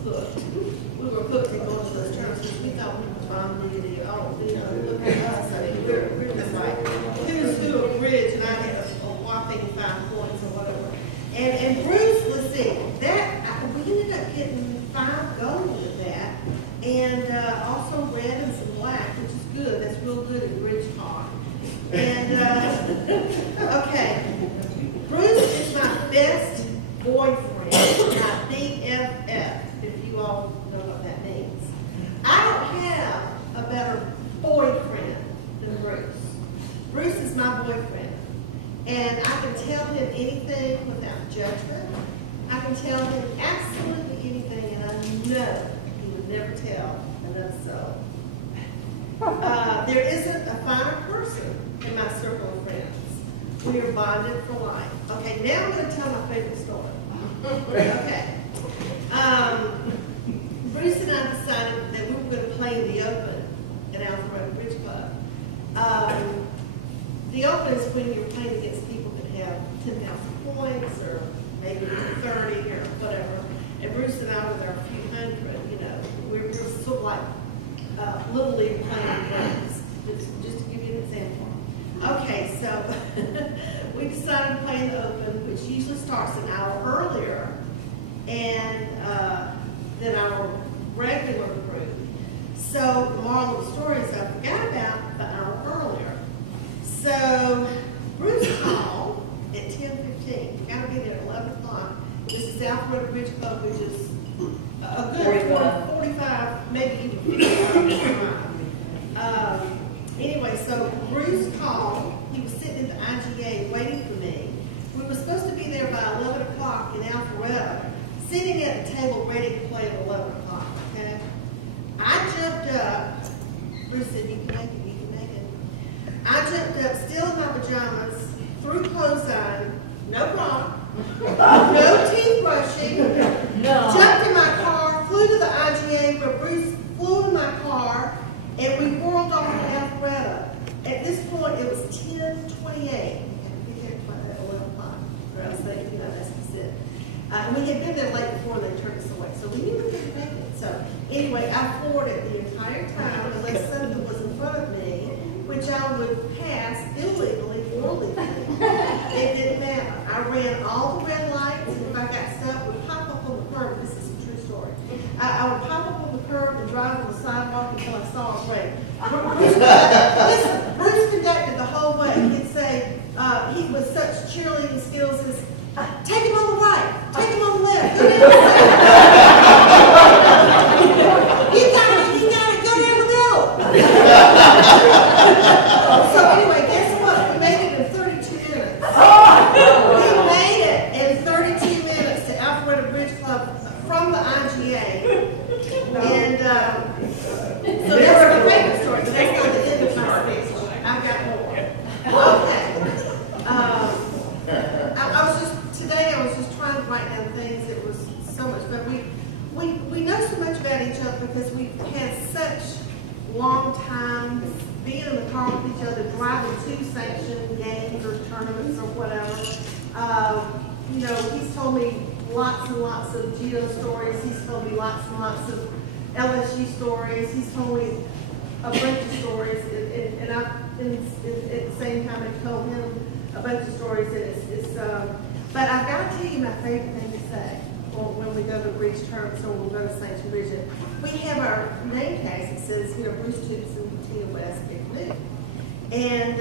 hooked. We were hooked in going to those tournaments because we thought we were Tom Diggity. Oh, you know, look at us. I mean, we're just like, who's who a bridge, and I had a whopping 5 points or whatever. And Bruce, let's see, we ended up getting 5 gold with that, and also red and some black, which is good. That's real good at bridge talk. And okay, Bruce is my best boyfriend, my BFF, if you all know what that means. I don't have a better boyfriend than Bruce. Bruce is my boyfriend. And I can tell him anything without judgment. I can tell him absolutely anything, and I know he would never tell another soul. There isn't a finer person in my circle of friends. We are bonded for life. Okay, now I'm going to tell my favorite story. Okay. Bruce and I decided that we were going to play in the Open at Alpharetta Bridge Club. The Open is when you're playing against people that have 10,000 points or maybe 30 or whatever. And Bruce and I, with our few hundred, you know, we're sort of like Little League playing games, just to give you an example. Okay, so we decided to play in the Open, which usually starts an hour earlier and than our regular group. So the moral of the story is I forgot about the hour earlier. So Bruce called at 10:15. You got to be there at 11 o'clock. This is Alpharetta Bridge Club, which is a good 45, maybe even 55. Anyway, so Bruce called. He was sitting in the IGA waiting for me. We were supposed to be there by 11 o'clock in Alpharetta, sitting at the table ready to play at 11 o'clock. Okay? I jumped up. Bruce said, "You can make it. You can make it." I jumped up, still in my pajamas, threw clothes on, no bra, no teeth brushing, jumped in my car, flew to the IGA where Bruce flew in my car, and we whirled off to Alpharetta. At this point, it was 10:28. We had to play at 11 o'clock, or else they, you know, that's just it. We had been there late before they turned us away, so we knew we couldn't make it. So anyway, I floored it the entire time unless something was in front of me, which I would pass illegally or legally. It didn't matter. I ran all the red lights, and if I got stuck, I would pop up on the curb. This is a true story. I would pop up on the curb and drive on the sidewalk until I saw a break. Bruce conducted the whole way. He'd say, he with such cheerleading skills as, "Take him on the right, take him on the left, go down the You got it, go down the middle." So anyway, guess what? We made it in 32 minutes. We made it in 32 minutes to Alpharetta Bridge Club from the IGA. And so that's my favorite story. But that's not the end of my speech. I've got more. Okay. I was just trying to write down things. It was so much fun. We know so much about each other because we've had such long time being in the car with each other, driving to sanctioned games or tournaments or whatever. You know, he's told me lots and lots of Geo stories. He's told me lots and lots of LSU stories. He's told me a bunch of stories, and at the same time I told him a bunch of stories. But I've got to tell you my favorite thing to say when we go to Bridge Terms or we'll go to Sanctioned Bridge. We have our name tags that says, you know, Bruce Toups and Tina West get moved. And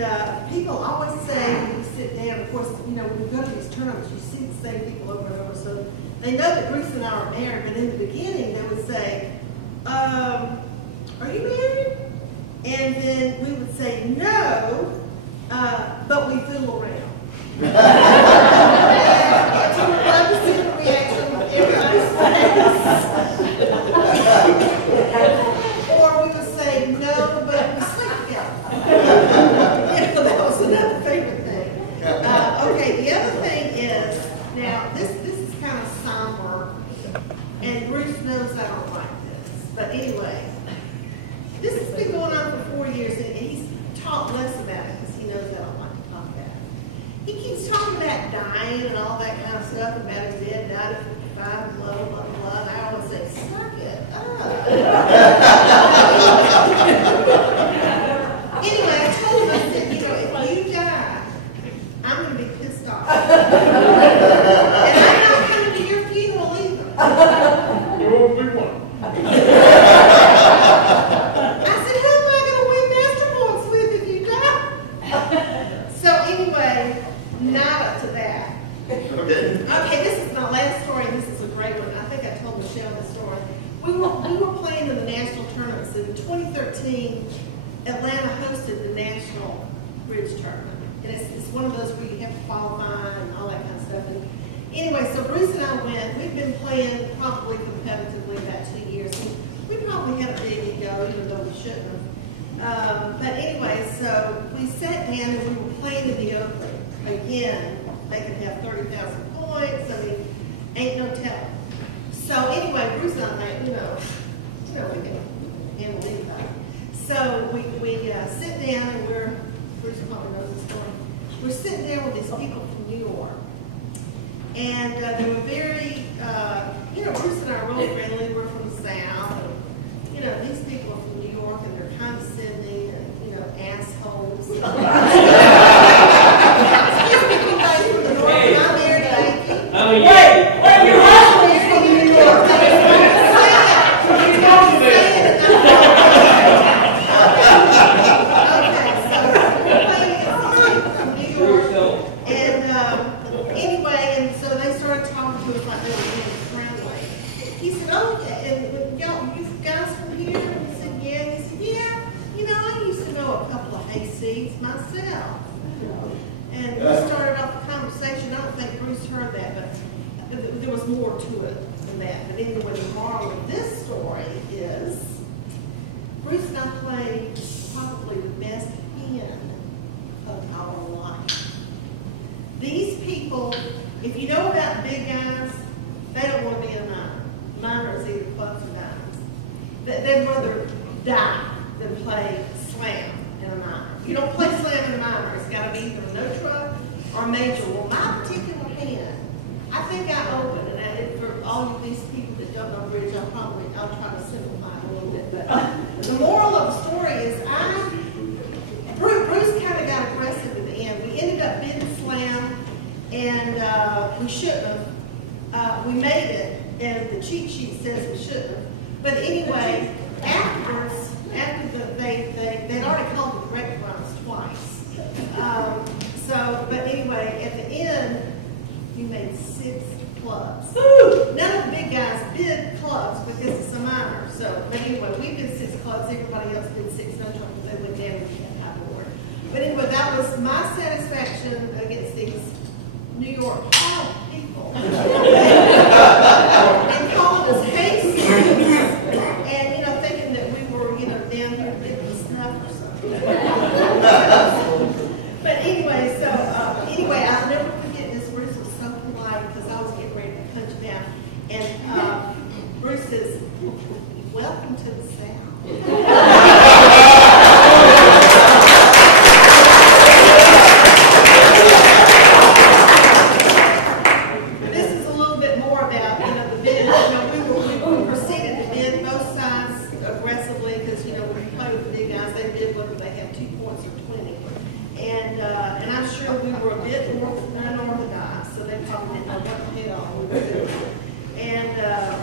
people always say when we sit down, of course, you know, when we go to these tournaments, you see the same people over and over. So they know that Bruce and I are married, but in the beginning they would say, "Are you married?" And then we would say, "No, but we fool around." We actually knows I don't like this. But anyway, this has been going on for 4 years, and he's talked less about it because he knows I don't like to talk about it. He keeps talking about dying and all that kind of stuff, about his dad died at 55, blah, blah, blah, blah. And I always say, suck it up. Anyway, I told him, I said, you know, if you die, I'm going to be pissed off. And I'm not coming to your funeral either. You won't be one. I said, who am I going to win master points with if you die? So anyway, not up to that. Okay. Okay, this is my last story, and this is a great one. I think I told Michelle the story. We were playing in the national tournaments. In 2013, Atlanta hosted the national bridge tournament. And it's one of those where you have to qualify and all that kind of stuff. And anyway, so Bruce and I went. We've been playing probably competitively about 2 years. And we probably had a big ego, even though we shouldn't have. But anyway, so we sat down and we were playing in the Open. Again, they could have 30,000 points. I mean, ain't no telling. So anyway, Bruce and I, we can handle anybody. So we sit down and Bruce probably knows the story. We're sitting down with these people from New York. And they were very, Bruce and I are really friendly. We're from the South. And, these people are from New York and they're condescending and, assholes. Excuse me, everybody from the North. Hey. I'm married to Yankee. I'm a Yankee. Wait, your husband is from New York. Myself. And we started off the conversation. I don't think Bruce heard that, but there was more to it than that. But anyway, the moral of this story is Bruce and I played probably the best hand of our life. These people, if you know about big guys, they don't want to be a minor. Minor is either clubs or dimes. They'd rather die than play slam in a minor. You don't play slam in a minor. It's got to be either a no truck or a major. Well, my particular hand, I think I opened, and for all of these people that don't know bridge, I'll try to simplify it a little bit. But the moral of the story is Bruce kind of got aggressive at the end. We ended up bidding slam, and we shouldn't have. We made it, and the cheat sheet says we shouldn't have. But anyway, afterwards, they'd already called the direct runs twice. But anyway, at the end, we made 6 clubs. None of the big guys bid clubs because it's a minor. But anyway, we did 6 clubs. Everybody else did 6 no trouble. They went down and had high board. But anyway, that was my satisfaction against these New York people. And calling us hasty. And thinking that we were down here getting stuff or something. But anyway, I'll never forget this. Bruce was so polite because I was getting ready to punch him out. And Bruce says, welcome to the South. This is a little bit more about, the bid. We proceeded to bid both sides aggressively because, when you play with the big guys, they bid whether they have 2 points or 20. And I'm sure we were a bit unorthodox, so they probably didn't know what the hell we were doing. And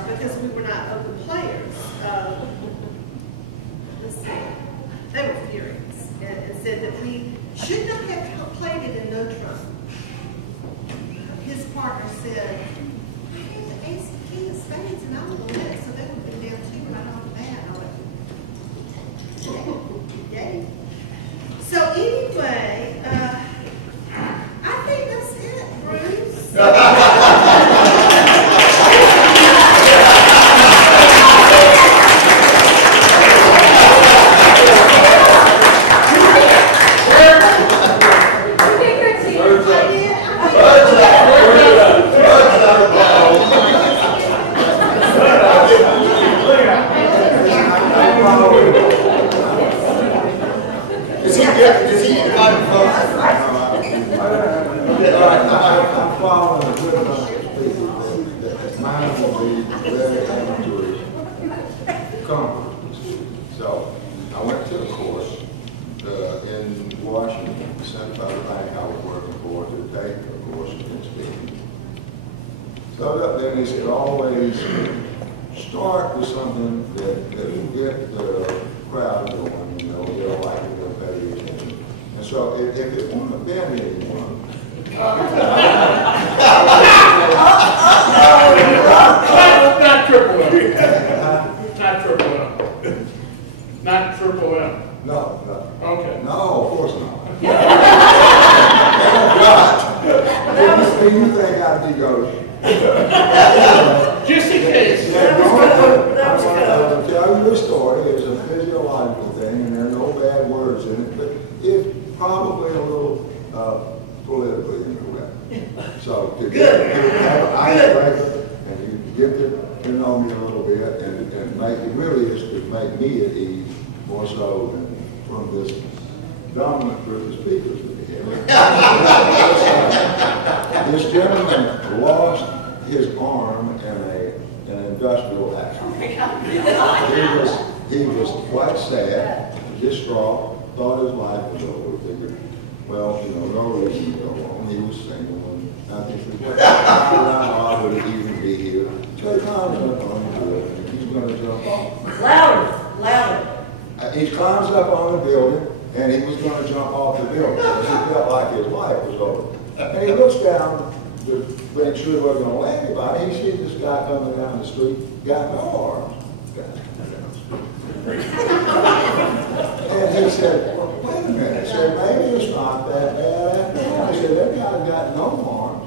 because we were not open players, they were furious and said that we should not have played it in no trump. His partner said, I had the ace and king of spades and I was the limit, so they would have been down 2 right off the bat. I went, yay. So anyway, I think that's it, Bruce. Birds up. very amateurish comfort. So I went to a course in Washington, sent by the bank I was working for to take a course in speaking. So then he said, always start with something that will get the crowd going, you know, they'll like it, they'll pay you attention. And so if it wouldn't offend anyone, Not triple M. Not triple M. Not triple M. no. Okay. No, of course not. God. Do you think I'd be going? Just in case. I'm going to tell you the story. It's a physiological thing, and there are no bad words in it, but it's probably a little politically incorrect. So to get have an icebreaker and you get to know me a little bit, and make it really is to make me at ease more so than from this dominant group of speakers that we have. This gentleman lost his arm in an industrial accident. He was quite sad, distraught, thought his life was over. Figured, well, you know, no reason to go on. He was single, and I think how would he even be here? So he climbs up on the building, and he's going to jump off. Louder, louder. He climbs up on the building, and he was going to jump off the building because he felt like his life was over. And he looks down to make sure he wasn't going to land anybody. He sees this guy coming down the street, got no arms. And he said, well, wait a minute. He said, maybe it's not that bad after all. He said, that guy's got no arms.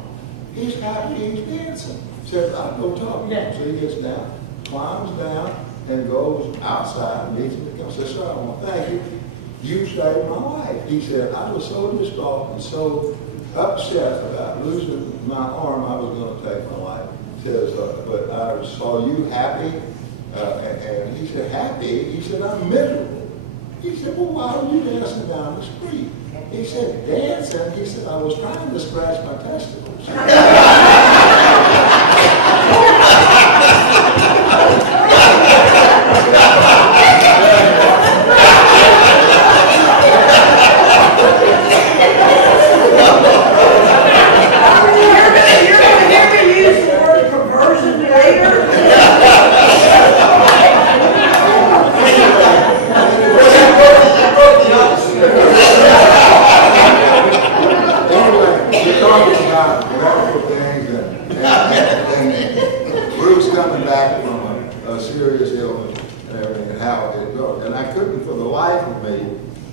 He's happy, he's dancing. He said, I'll go talk to him. So he gets down, climbs down, and goes outside and meets him. He says, sir, I want to thank you. You saved my life. He said, I was so distraught and so upset about losing my arm, I was going to take my life. He says, but I saw you happy. And he said, happy? He said, I'm miserable. He said, well, why are you dancing down the street? He said, dancing? He said, I was trying to scratch my testicles.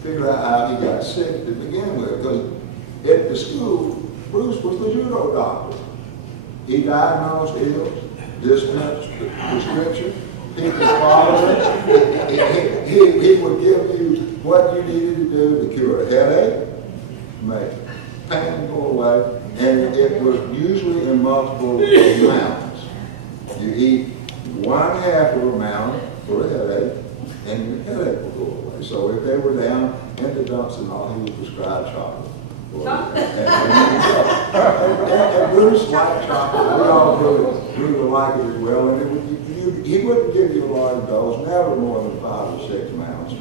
Figure out how he got sick to begin with, because at the school, Bruce was the judo doctor. He diagnosed ills, dispensed prescription, he could follow it. He would give you what you needed to do to cure a headache, make pain go away, and it was usually in multiple amounts. You eat 1/2 of a mound for a headache, and your headache will go away. So if they were down in the dumps and all, he would prescribe chocolate. And Bruce liked chocolate. We all grew to like it as well. And he wouldn't give you a large dose, never more than 5 or 6 mounds.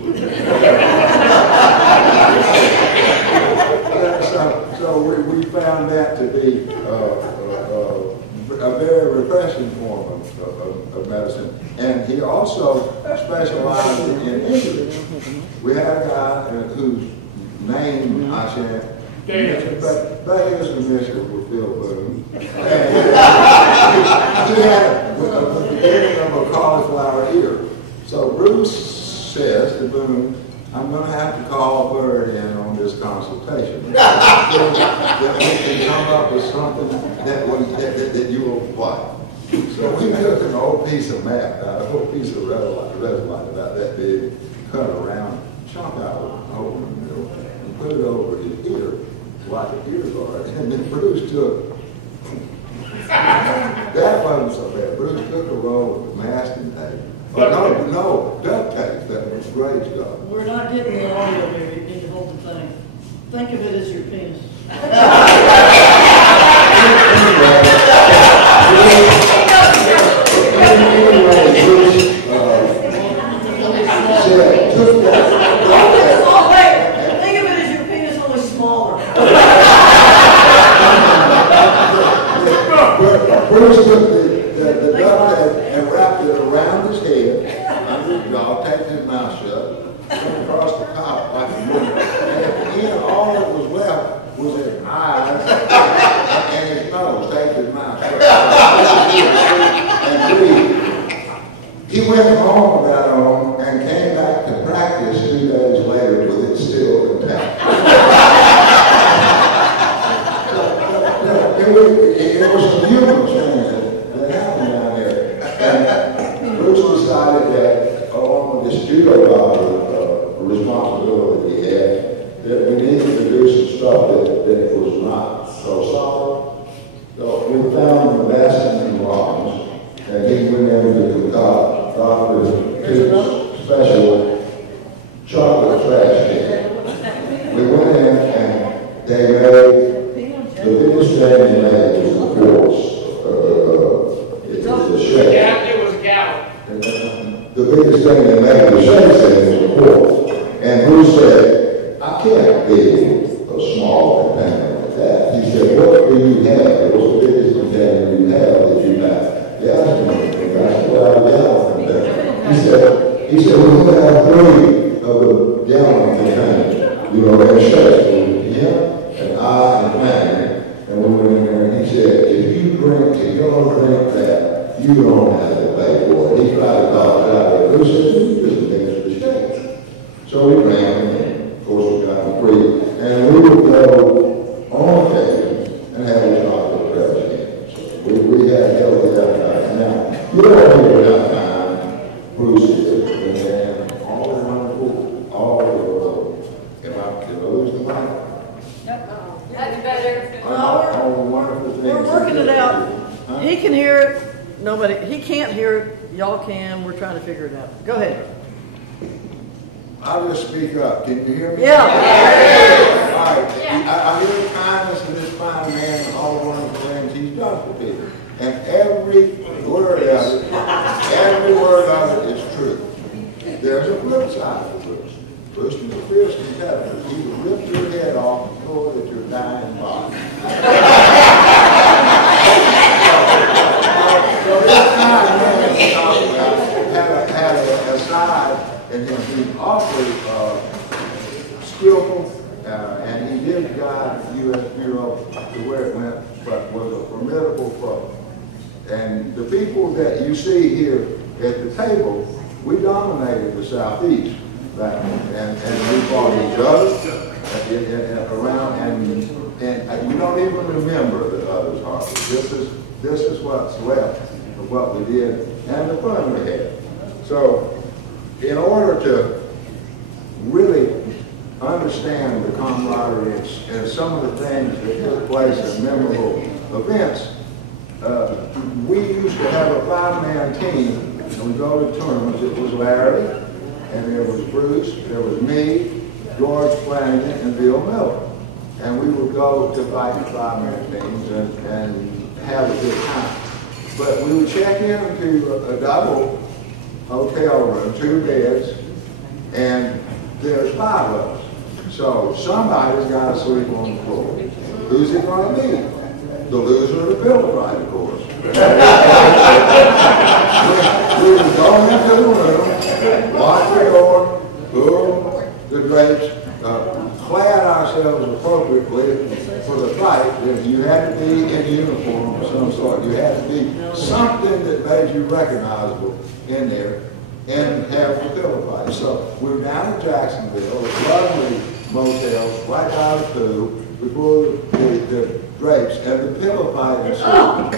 So we found that to be a very refreshing form of medicine. And he also specialized in English. We had a guy whose name I shan't mention, but his initials were Phil Boone. And he had the beginning of a cauliflower ear. So Bruce says to Boone, I'm going to have to call Bird in on this consultation. That we can come up with something that you will like. So we took an old piece of map, an old piece of resin about that big, cut around, chop out a hole in the middle, and put it over his ear, like an ear guard. And then Bruce took, that wasn't so bad. Bruce took a roll of masking tape. No, duct tape, that was great stuff. We're not getting the audio here, you need to hold the thing. Think of it as your penis. wrapped it around his head, under his jaw, taped his mouth shut, went across the top like a movie. And at the end, all that was left was his eyes and his nose, taped his mouth shut. And he went home about home and came back to practice 2 days later with it still intact. It was some humorous things that happened down there. And Bruce decided that, along with this judo responsibility he had, that we needed to do some stuff that was not so solid. So we found the basket and bronze, and he went in to concoct Dr. Toups' special chocolate trash can. We went in and they made the biggest thing they made was the quartz. It was the shape. Yeah, it was gout. The biggest thing they made, the shape thing, was the quartz. And Bruce said, I can't be a small container like that. He said, what do you have? What's the biggest container you have that you have? He asked me, and that's what I got from there. He said, we have 3 of the gallon containers, you know, in shape. Yeah, and I and Manny. And we went in there and he said, if you don't drink that, you don't have to pay for it. He tried to talk it out of it. Bruce said, you just mix the shake. So we ran and of course we got them free. And we would go on occasion and have a chocolate trash can. So we had healthy appetites. Now, you don't hear that time, Bruce did. And all the wonderful, all the, did I lose the mic? That's better. We're working it out. Huh? He can hear it. He can't hear it. Y'all can. We're trying to figure it out. Go ahead. I'll just speak up. Can you hear me? Yeah. All right. I hear the kindness of this fine man and all the wonderful things he's done for people. And every word of it is true. There's a flip side to Bruce. Bruce was a fierce competitor. He would rip your head off and throw it at your dying body. So this kind man we talked about had a side in him being awfully skillful, and he did guide the U.S. Bureau to where it went, but was a formidable foe. And the people that you see here at the table, we dominated the Southeast back then, and we fought each other around, and you don't even remember the others hardly. This is what's left of what we did and the fun we had. So, in order to really understand the camaraderie and some of the things that took place in memorable events, we used to have a 5-man team, and we go to tournaments. It was Larry, and there was Bruce, there was me, George Flanagan, and Bill Miller. And we would go to fight in 5-man teams and have a good time. But we would check into a double hotel room, 2 beds, and there's 5 of us. So somebody's got to sleep on the floor. Who's it going to be? The loser of the pillow fight, of course. we would go into the room, lock the door, pull the drapes, clad ourselves appropriately for the fight. You had to be in uniform of some sort. You had to be something that made you recognizable in there and have the pillow fight. So we were down in Jacksonville, a lovely motel, right by the pool. We pulled the drapes and the pillow fight ensued.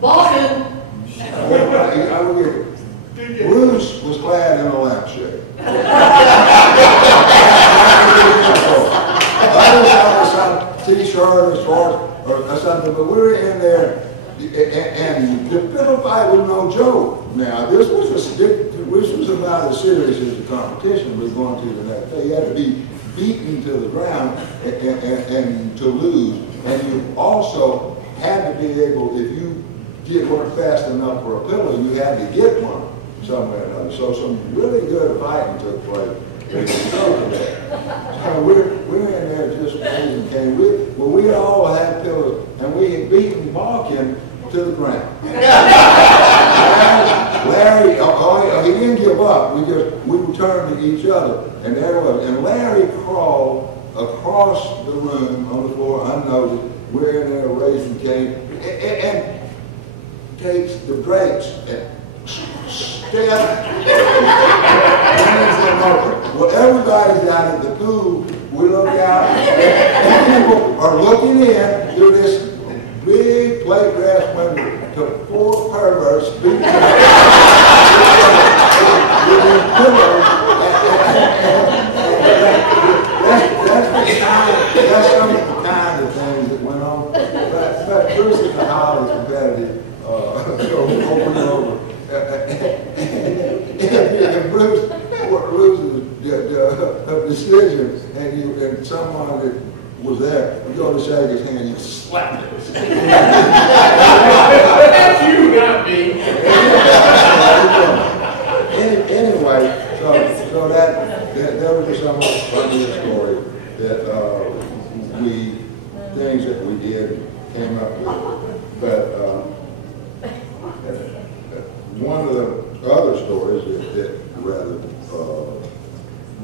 Balkan. I would get Bruce was clad in a lampshade. I was some t-shirt or shorts or something, but we were in there, and the pillow fight was no joke. Now, this was about as serious as the competition we were going to the next day. You had to be beaten to the ground and to lose. And you also had to be able, if you weren't fast enough for a pillow, you had to get one somewhere or another. So some really good fighting took place. So we're in there just amazing. We all had pillows, and we had beaten Balkan to the ground. he didn't give up. We returned to each other, and there was. And Larry crawled across the room on the floor unnoticed. We're in there raising cane, and takes the drapes and well, everybody's out at the pool. We look out, and people are looking in through this big plate glass window to 4 perverts speaking with these pillows. That's some of the kind of things that went on. But Bruce is a highly competitive, over and over. And Bruce loses a decision, and someone that was there, you go to shake his hand, you slap it. That's you, not me. Anyway, so that was just some funny story that things that we did came up with. But one of the other stories that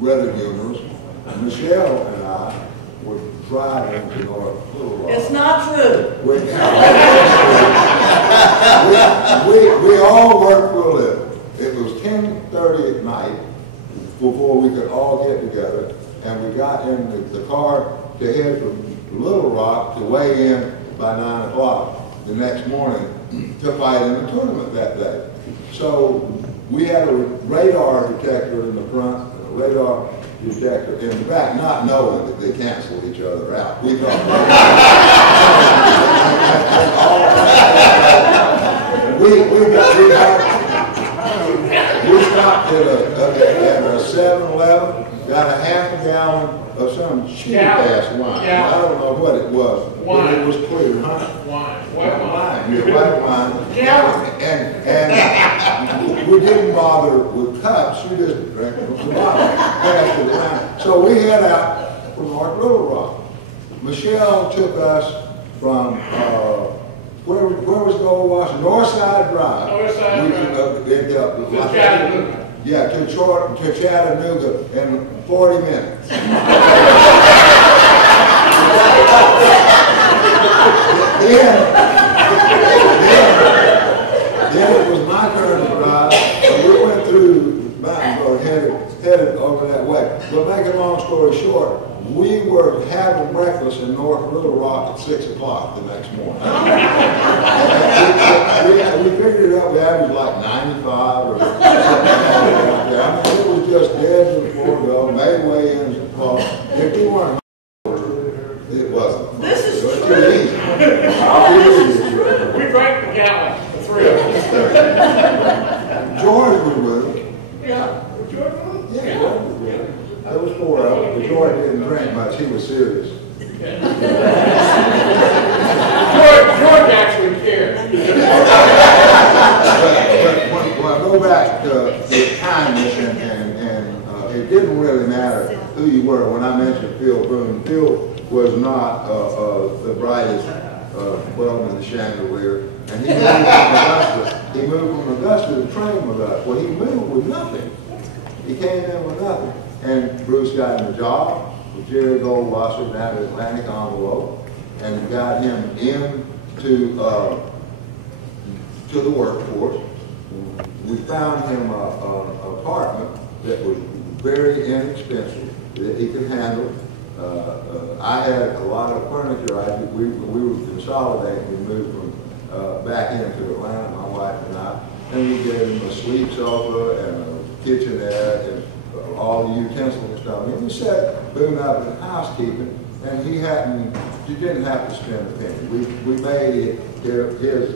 rather humorous, Michelle and I were driving to North Little Rock. It's not true. We all worked for a living. It was 10:30 at night before we could all get together, and we got in the car to head from Little Rock to weigh in by 9 o'clock the next morning to fight in the tournament that day. So we had a radar detector in the front, a radar detector in the back, not knowing that they canceled each other out. We thought we stopped at a 7-Eleven, got a half a gallon of some cheap-ass wine. I don't know what it was, but it was clear, huh? White wine. And we didn't bother with cups. We just drank from the bottle. Passed it around. So we head out for North Little Rock. Michelle took us from where was Gold Wash? Northside Drive. Northside Drive. Chattanooga. Yeah, to Chattanooga in 40 minutes. Then it was my turn to drive, and we went through Mountain Road, headed over that way. But make a long story short, we were having breakfast in North Little Rock at 6 o'clock the next morning. we figured it out, we averaged like 95 or something like that. I mean, it was just dead before go, made weigh-ins and fall. If you weren't it wasn't. This is too true. easy. We drank the gallon, the 3 of us. George was with us. Yeah. Yeah, George was with us. There was 4 of us, but George didn't drink much. He was serious. George actually cared. But when I go back to the kindness, and it didn't really matter who you were. When I mentioned Phil Boone, Phil was not the brightest bulb in the chandelier, and he moved from Augusta. He moved from Augusta to train with us. Well, he moved with nothing. He came in with nothing. And Bruce got him a job with Jerry Goldwasser down at Atlantic Envelope, and got him into to the workforce. We found him an apartment that was very inexpensive, that he could handle. I had a lot of furniture. We were consolidating. We moved from back into Atlanta, my wife and I, and we gave him a sleep sofa and a kitchenette and all the utensils and stuff. And we set Boone up in housekeeping, and he didn't have to spend a penny. We made his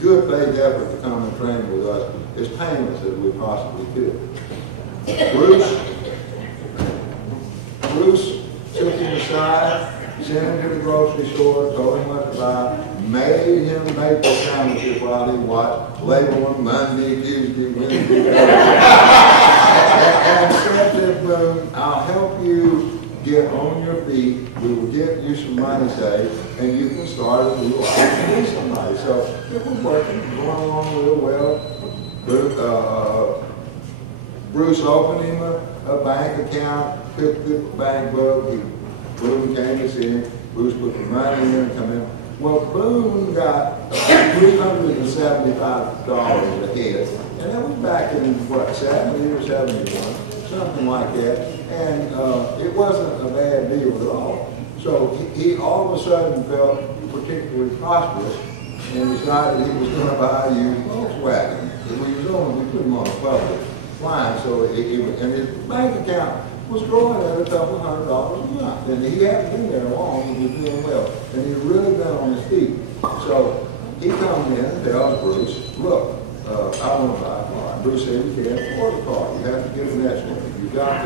good faith effort to come and train with us as painless as we possibly could. Bruce took him aside, sent him to the grocery store, told him what to buy, made him maple sandwiches while he watched, labeled them Monday, Tuesday, Wednesday, and said to Boone, I'll help you get on your feet, we will get you some money saved, and you can start a new life and be somebody. So it was working, going along real well. Bruce opened him a bank account, picked the bank book, Boone came to see him, Bruce put the money in and come in. Well, Boone got $375 a head, and that was back in, what, 70 or 71, something like that, and it wasn't a bad deal at all. So he all of a sudden felt particularly prosperous and decided he was going to buy a used Volkswagen. We put him on a public line, so and his bank account was growing at a couple $100 a month. And he hadn't been there long, he was doing well. And he'd really been on his feet. So he comes in and tells Bruce, look, I want to buy a car. And Bruce said, you can't afford a car. You have to get an estimate. You've got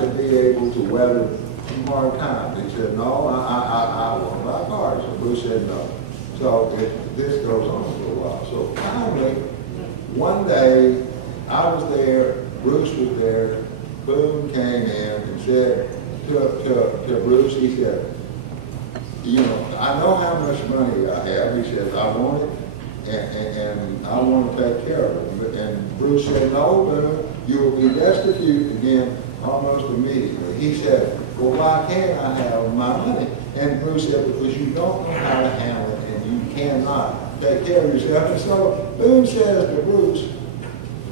to be able to weather some hard times. He said, no, I want to buy a car. So Bruce said, no. So this goes on for a while. So finally, one day, I was there, Bruce was there, Boone came in and said to Bruce, he said, you know, I know how much money I have. He said, I want it, and I want to take care of it. And Bruce said, no, Boone, you will be destitute again almost immediately. He said, well, why can't I have my money? And Bruce said, because you don't know how to handle it, and you cannot take care of yourself. And so Boone says to Bruce,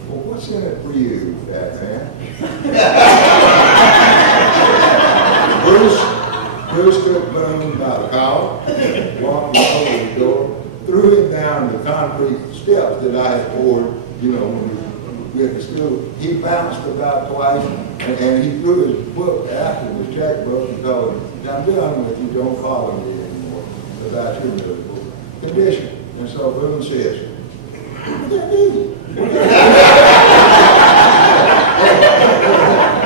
well, what's in it for you, fat man? Bruce took Boone by the collar, walked him over the door, threw him down the concrete steps that I had poured, you know, when we went to school. He bounced about twice, and he threw his book after his checkbook and told him, I'm done with you, don't follow me anymore about your miserable condition. And so Boone says, what did I do?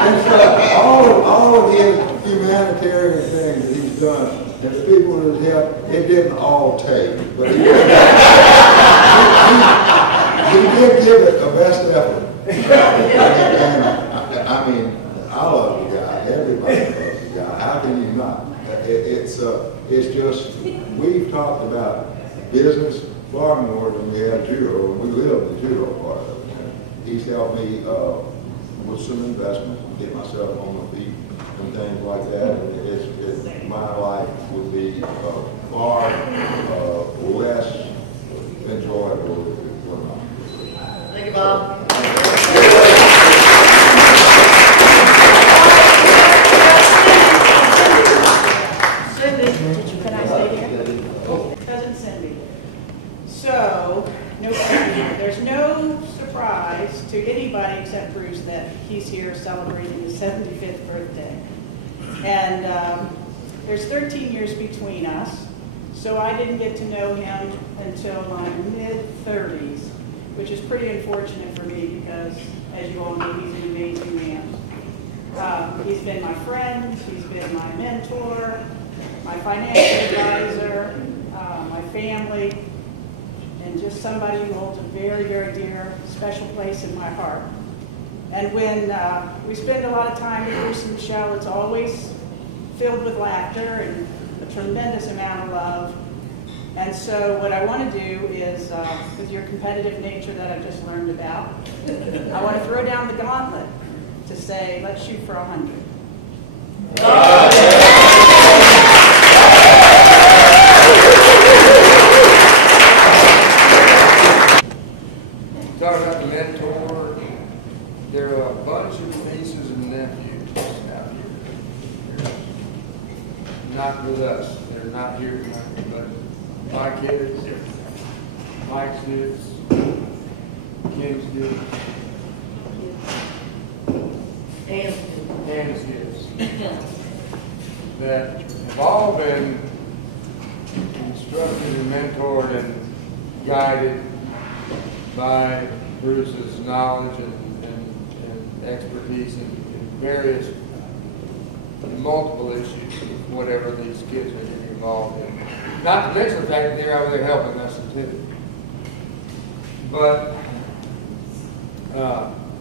And so all of his humanitarian things that he's done, and the people that have helped, it didn't all take, but he did give it the best effort. And I mean, I love the guy. Everybody loves the guy. How can you not? It's just, we've talked about business far more than we have zero, and we live the zero part of it. He's helped me with some investments, get myself on my feet and things like that. And my life would be far less enjoyable if it were not. Thank you, Bob. Cindy, can I stay here? Cousin Cindy. So, there's no surprise to anybody except Bruce that he's here celebrating his 75th birthday. And there's 13 years between us, so I didn't get to know him until my mid-30s, which is pretty unfortunate for me because, as you all know, he's an amazing man. He's been my friend, he's been my mentor, my financial advisor, my family, and just somebody who holds a very, very dear, special place in my heart. And when we spend a lot of time with Bruce and Michelle, it's always filled with laughter and a tremendous amount of love. And so what I want to do is, with your competitive nature that I've just learned about, I want to throw down the gauntlet to say, let's shoot for 100. Talking about the mentor, there are a bunch of nieces and nephews out here. Not with us. They're not here tonight, but my kids, Mike's kids, Kim's kids, and his kids, that have all been instructed and mentored and guided by Bruce's knowledge and expertise in various, multiple issues, whatever these kids are getting involved in. Not to mention the fact that they're out there helping us too. But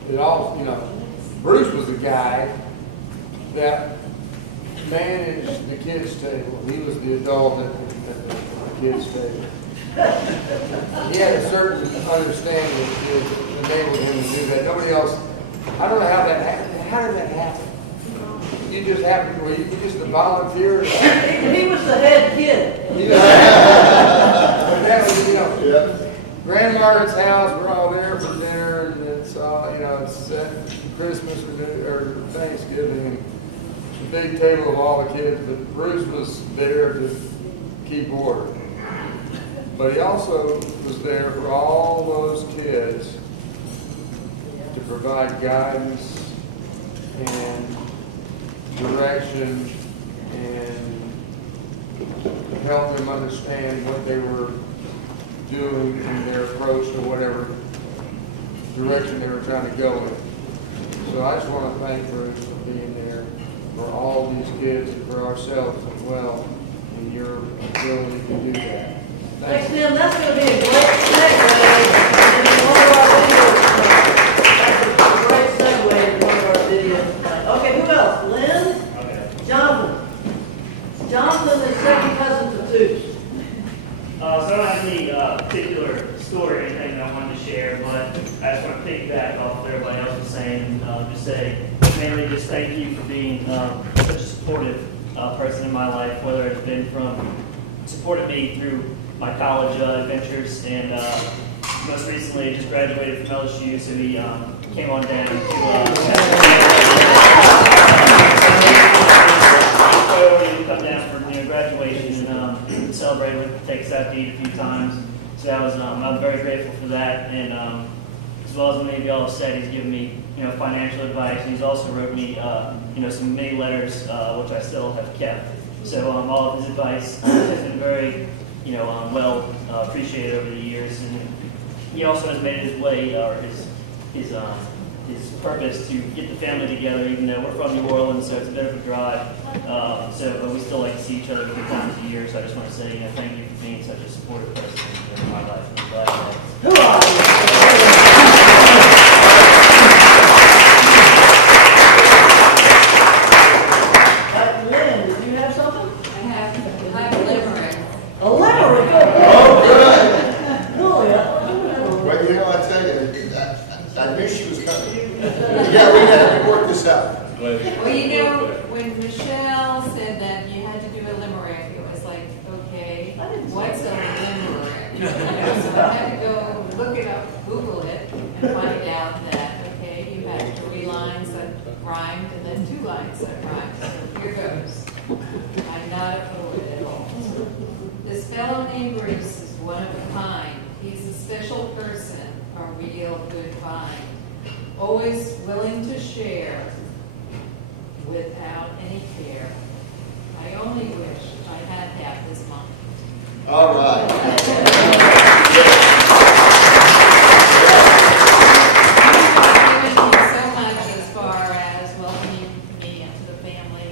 it all, Bruce was the guy that managed the kids' table. He was the adult at the kids' table. He had a certain understanding that enabled him to do that. Nobody else I don't know how that happened. How did that happen? You just happened, were you just a volunteer? He was the head kid. That was, you know, Grandma's house, we're all there for dinner, and it's, you know, it's Christmas or Thanksgiving, and the big table of all the kids, but Bruce was there to keep order. But he also was there for all those kids to provide guidance and direction and help them understand what they were doing in their approach to whatever direction they were trying to go in. So I just want to thank Bruce for being there for all these kids and for ourselves as well, and your ability to do that. Thanks, Tim. That's going to be a great segue into one of our videos. That's a great segue into one of our videos. Okay, who else? Lynn? Okay. Jonathan. Jonathan is second cousin to Toups. So I don't have any particular story or anything that I wanted to share, but I just want to piggyback off what everybody else was saying and just say, mainly just thank you for being such a supportive person in my life, whether it's been from supporting me through my college adventures and most recently just graduated from LSU, so he came on down to come down for graduation and celebrate with, take us out to eat a few times. So that was I'm very grateful for that, and as well as many of y'all have said, he's given me financial advice, and he's also wrote me some many letters which I still have kept. So all of his advice has been very well appreciated over the years, and he also has made his way or his purpose to get the family together, even though we're from New Orleans, so it's a bit of a drive. But we still like to see each other a few times a year. So I just want to say, thank you for being such a supportive person in my life. I'm glad Lynn, did you have something? I have a limerick. A limerick? Oh, good. Oh, yeah. Well, I tell you, I knew she was coming. Yeah, we had to work this out. Well, when Michelle said that you had to do a limerick, it was like, okay, what's a limerick? So I had to go look it up, Google it, and find out that, okay, you had 3 lines that rhymed and then 2 lines that rhymed. So here goes. I'm not a poet at all. This fellow named Bruce is one of a kind. He's a special person, a real good find. Always willing to share without any care. I only wish I had half his mind. All right. Thank you so much as far as welcoming me into the family.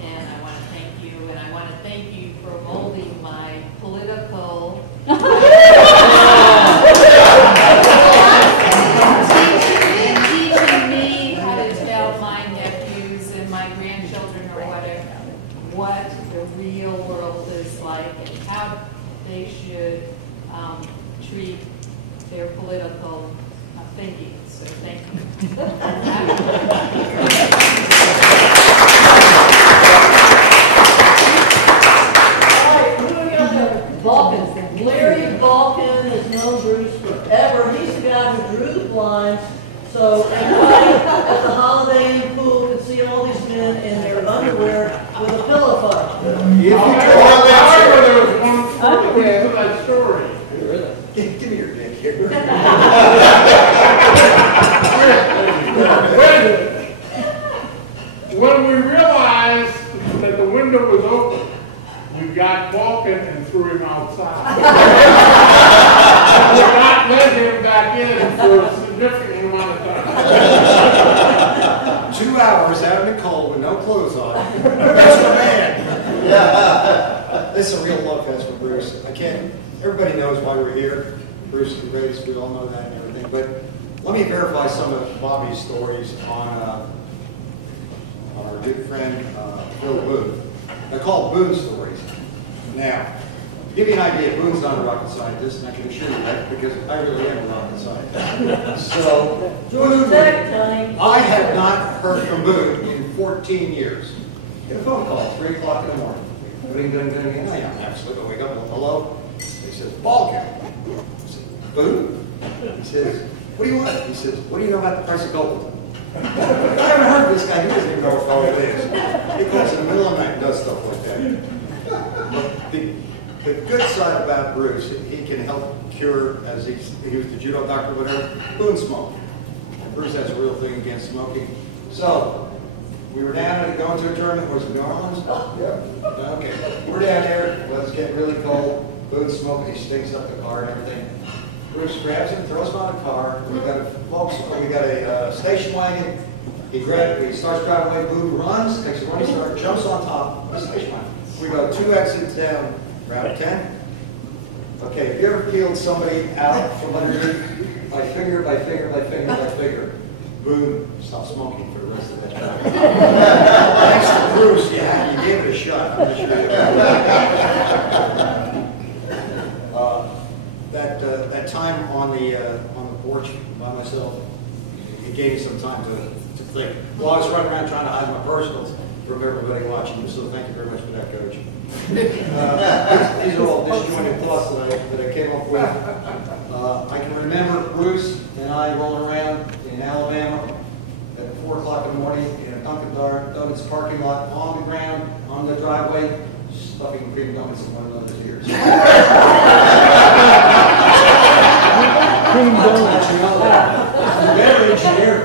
And I want to thank you, and I want to thank you for molding my political teaching me how to tell my nephews and my grandchildren or whatever what the real world is like and how they should treat their political thinking. So thank you. Balkan. Larry Balkan has known Bruce forever. He's the guy who drew the blinds. So everybody at the Holiday Inn pool could see all these men in their underwear with a pillow fight. There was one to that story. Give me your dick here. When we realized that the window was open, we got Balkan and threw him outside. We did not let him back in for a significant amount of time. 2 hours out in the cold with no clothes on. That's the man. Yeah. This is a real love fest for Bruce. Everybody knows why we're here. Bruce is the greatest, we all know that and everything. But let me verify some of Bobby's stories on our good friend Bill Booth. They're called Boone stories. Now, give you an idea, Boone's not a rocket scientist, and I can assure you that because I really am a rocket scientist. So, Boone, I have not heard from Boone in 14 years. Get a phone call at 3 o'clock in the morning. What are you doing? I am absolutely. I wake up, hello? He says, ball cap. I said, Boone? He says, what do you want? He says, what do you know about the price of gold? I haven't heard of this guy. He doesn't even know what gold is. He calls in the middle of the night and does stuff like that. But the good side about Bruce, he can help cure, as he was the judo doctor, whatever, Boone smoked. And Bruce has a real thing against smoking. So, we were down and going to a tournament. Was it New Orleans? Yeah. Okay. We're down there. Weather's getting really cold. Boone's smoking. He stinks up the car and everything. Bruce grabs him, throws him on the car. We got a station wagon. He starts driving away. Boone runs, takes a running start, jumps on top of the station wagon. We go 2 exits down Route 10. Okay, have you ever peeled somebody out from underneath by finger by finger by finger by finger? Boone stopped smoking for the rest of that time. Thanks to Bruce, yeah, you gave it a shot. I'm not sure that time on the porch by myself, it gave me some time to think. Well, I was running around trying to hide my personals from everybody watching, so thank you very much for that, Coach. These are all disjointed thoughts that I came up with. I can remember Bruce and I rolling around in Alabama at 4 o'clock in the morning in a Dunkin' Donuts parking lot on the ground, on the driveway, stuffing cream donuts in one another's ears. Cream donuts, you know that. Better engineer.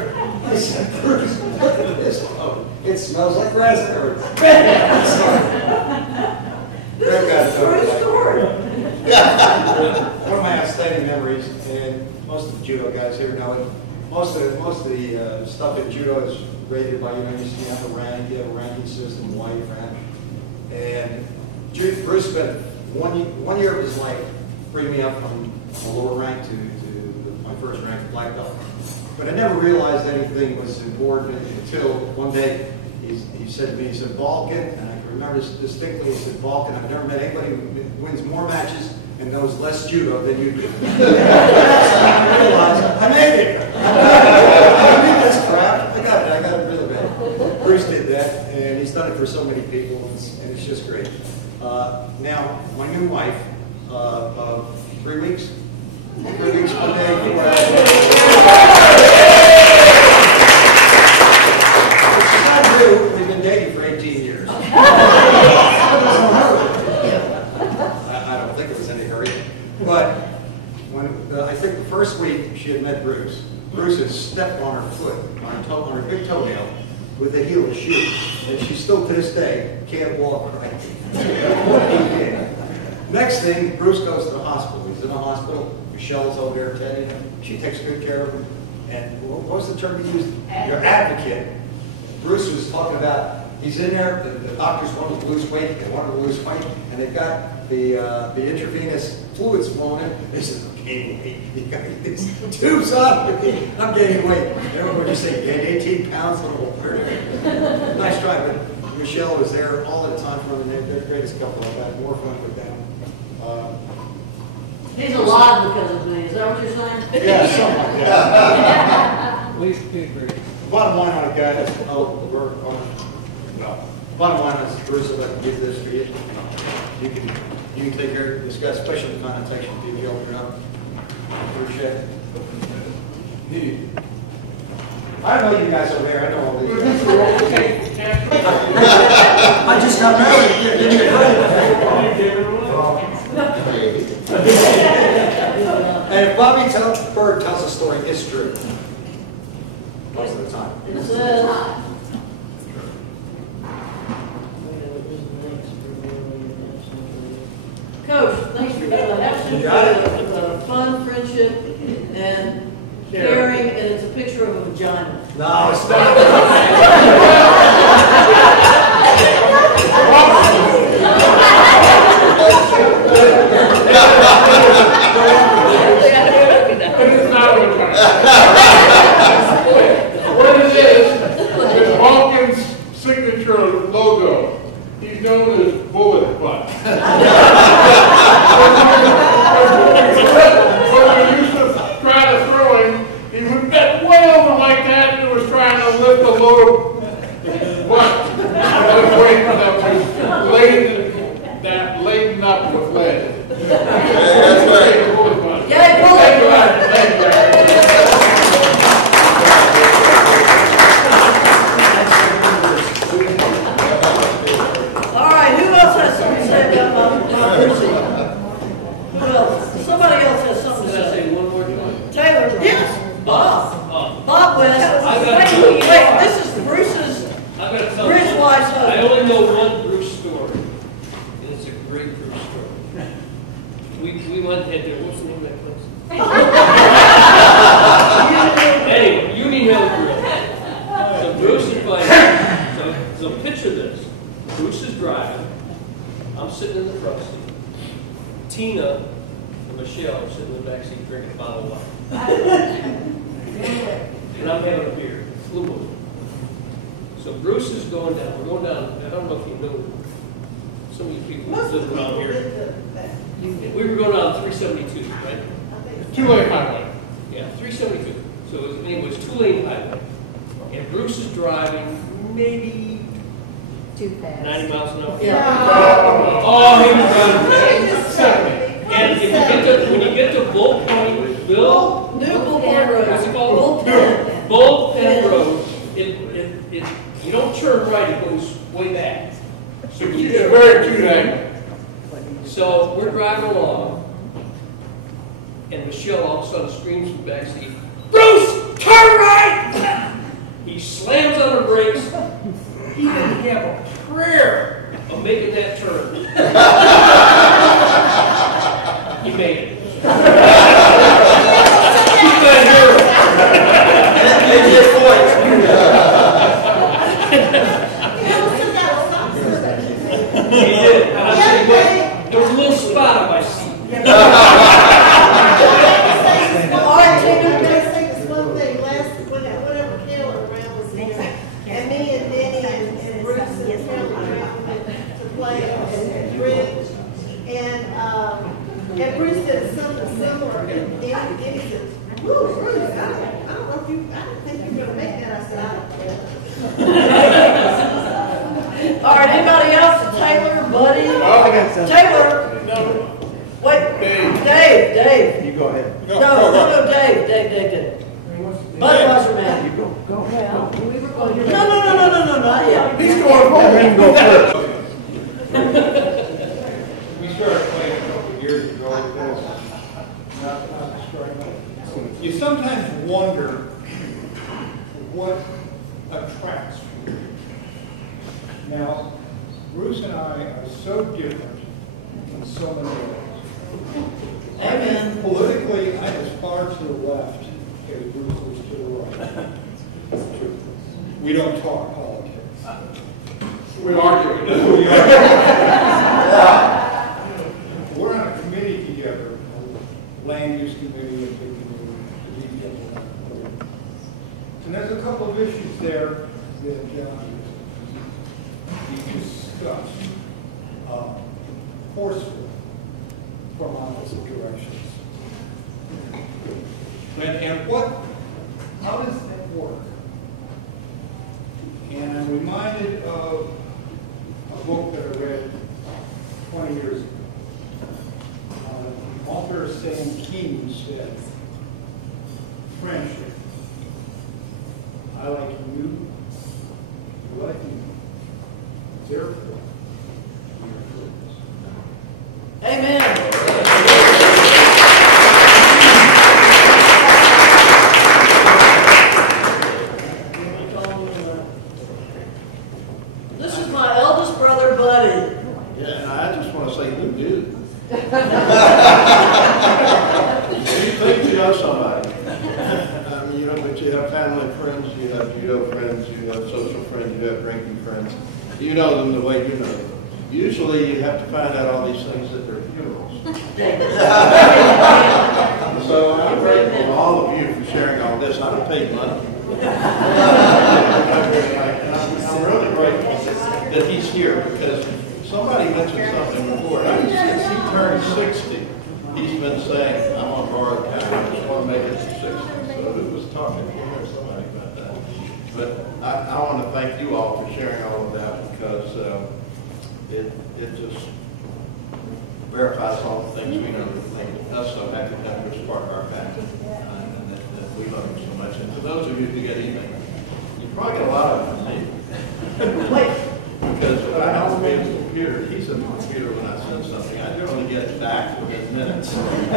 I said, Bruce, look at this. Oh, it smells like raspberry. One of my outstanding memories, and most of the judo guys here know it. Most of the stuff in judo is rated by, you have a rank, you have a ranking system, white rank. And Bruce spent one year of his life bringing me up from a lower rank to my first rank, black belt. But I never realized anything was important until one day he said to me, he said, Balkan, and I can remember distinctly, he said, Balkan, I've never met anybody who wins more matches and knows less judo than you do. I realized I made it. I made this crap. I got it really bad. Bruce did that, and he's done it for so many people, and it's just great. Now, my new wife, 3 weeks? 3 weeks, one day. We've been dating for 18 years. I don't think it was any hurry. But when I think the first week she had met Bruce, Bruce had stepped on her foot, on her big toenail, with the heel of the shoe. And she still to this day can't walk right. What he did. Next thing, Bruce goes to the hospital. He's in the hospital. Michelle's over there attending him. She takes good care of him. And what was the term he used? Your advocate. Bruce was talking about, he's in there, the doctors want to lose weight, they want to lose weight, and they've got the intravenous fluids flowing in. They said, I'm gaining weight. You got these tubes on. I'm gaining weight. Everyone just say, gained 18 pounds. Nice try, but Michelle was there all the time for them. They're the greatest couple. I've had more fun with them. He's alive because of me. Is that what you're saying? Yeah, something like that. We agree. Bottom line on it, guys. Bottom line is, Bruce, I'd like to give this for you. You can take care of this guy, special connotation. If you open it up, appreciate it. I know you guys over there. I know all these guys. I just got married. And if Bobby Bird tells a story, it's true. Most of the time. Coach, thanks for doing that. Fun, friendship, and caring, and it's a picture of a vagina. No, it's not. What it is Balkan's signature logo. He's known as Bullet Butt. Bob. Bob West. I got Wait, two. this is Bruce's, I gotta tell Bruce's you, wife's I husband. only know one Bruce story, and it's a great Bruce story. We went and had what's the name of that place? Anyway, Union Hill Grill. So Bruce invited. So picture this: Bruce is driving. I'm sitting in the front seat. Tina and Michelle are sitting in the back seat drinking a bottle of wine. And I'm having a beer, Blue Moon. So Bruce is going down. We're going down. I don't know if you know some of you people who live around here. We were going down 372, right? Two-lane highway. Yeah, 372. So his name was two-lane highway. And Bruce is driving maybe Too fast. 90 miles an hour. Yeah. Oh, he was driving 70. And if you get to, when you get to Bull Point, Bill, New Bullpen Road. what's it called? Bullpen. Bullpen Road. You don't turn right; it goes way back. So you It's a very cute angle. So we're driving along, and Michelle all of a sudden screams from the back seat, "Bruce, turn right!" He slams on the brakes. He didn't have a prayer of making that turn. He made it. He's that hero. Maybe your voice. He did. And I tell you what, there was a little spot on my seat. All right, Tina, I'm gonna say this one thing. Whenever Taylor Brown was here, and me and Denny and Bruce and Taylor Brown went to play at bridge, and Bruce did something similar, and Denny said, "Woo, Bruce, I don't know if I didn't think you were gonna make that." I said, "I don't care." All right, anybody else? Taylor, Buddy? Oh, I got something. Taylor. No. Wait. Dave. Dave. You go ahead. No, Dave. Budweiser man. You go. Go. Well, we were going to. No, not yet. He's going home. Go first. We started playing a couple of years ago with this. You sometimes wonder what attracts you. Now, Bruce and I are so different in so many ways. Amen. Politically, I'm as far to the left as Bruce is to the right. It's true. We don't talk politics. We argue. We're on a committee together, a land use committee, and big committee. And there's a couple of issues there that we discussed forcefully from opposite directions. And how does that work? And I'm reminded of a book that I read 20 years ago. Author Sam King said, "Friendship. I like you, you like me. Therefore, we are friends." Amen. This is my eldest brother, Buddy. Yeah, and I just want to say, who knew? You think you know somebody. I mean, but you have family friends, you have judo friends, you have social friends, you have drinking friends. You know them the way you know them. Usually you have to find out all these things at their funerals. So I'm grateful to all of you for sharing all this. I don't pay money. I'm really grateful that he's here because somebody mentioned something before. Since he turned 60, he's been saying, "I'm on borrowed time. I just want to make it to 60." So who was talking to him or somebody about that? But I want to thank you all for sharing all of that because it just verifies all the things we know that make us so happy to have you as part of our family. And that we love you so much. And for those of you who get email, you probably get a lot of them from me. Because if I have to be at the computer, he's at the computer when I send something. I generally get it back within minutes. Bruce,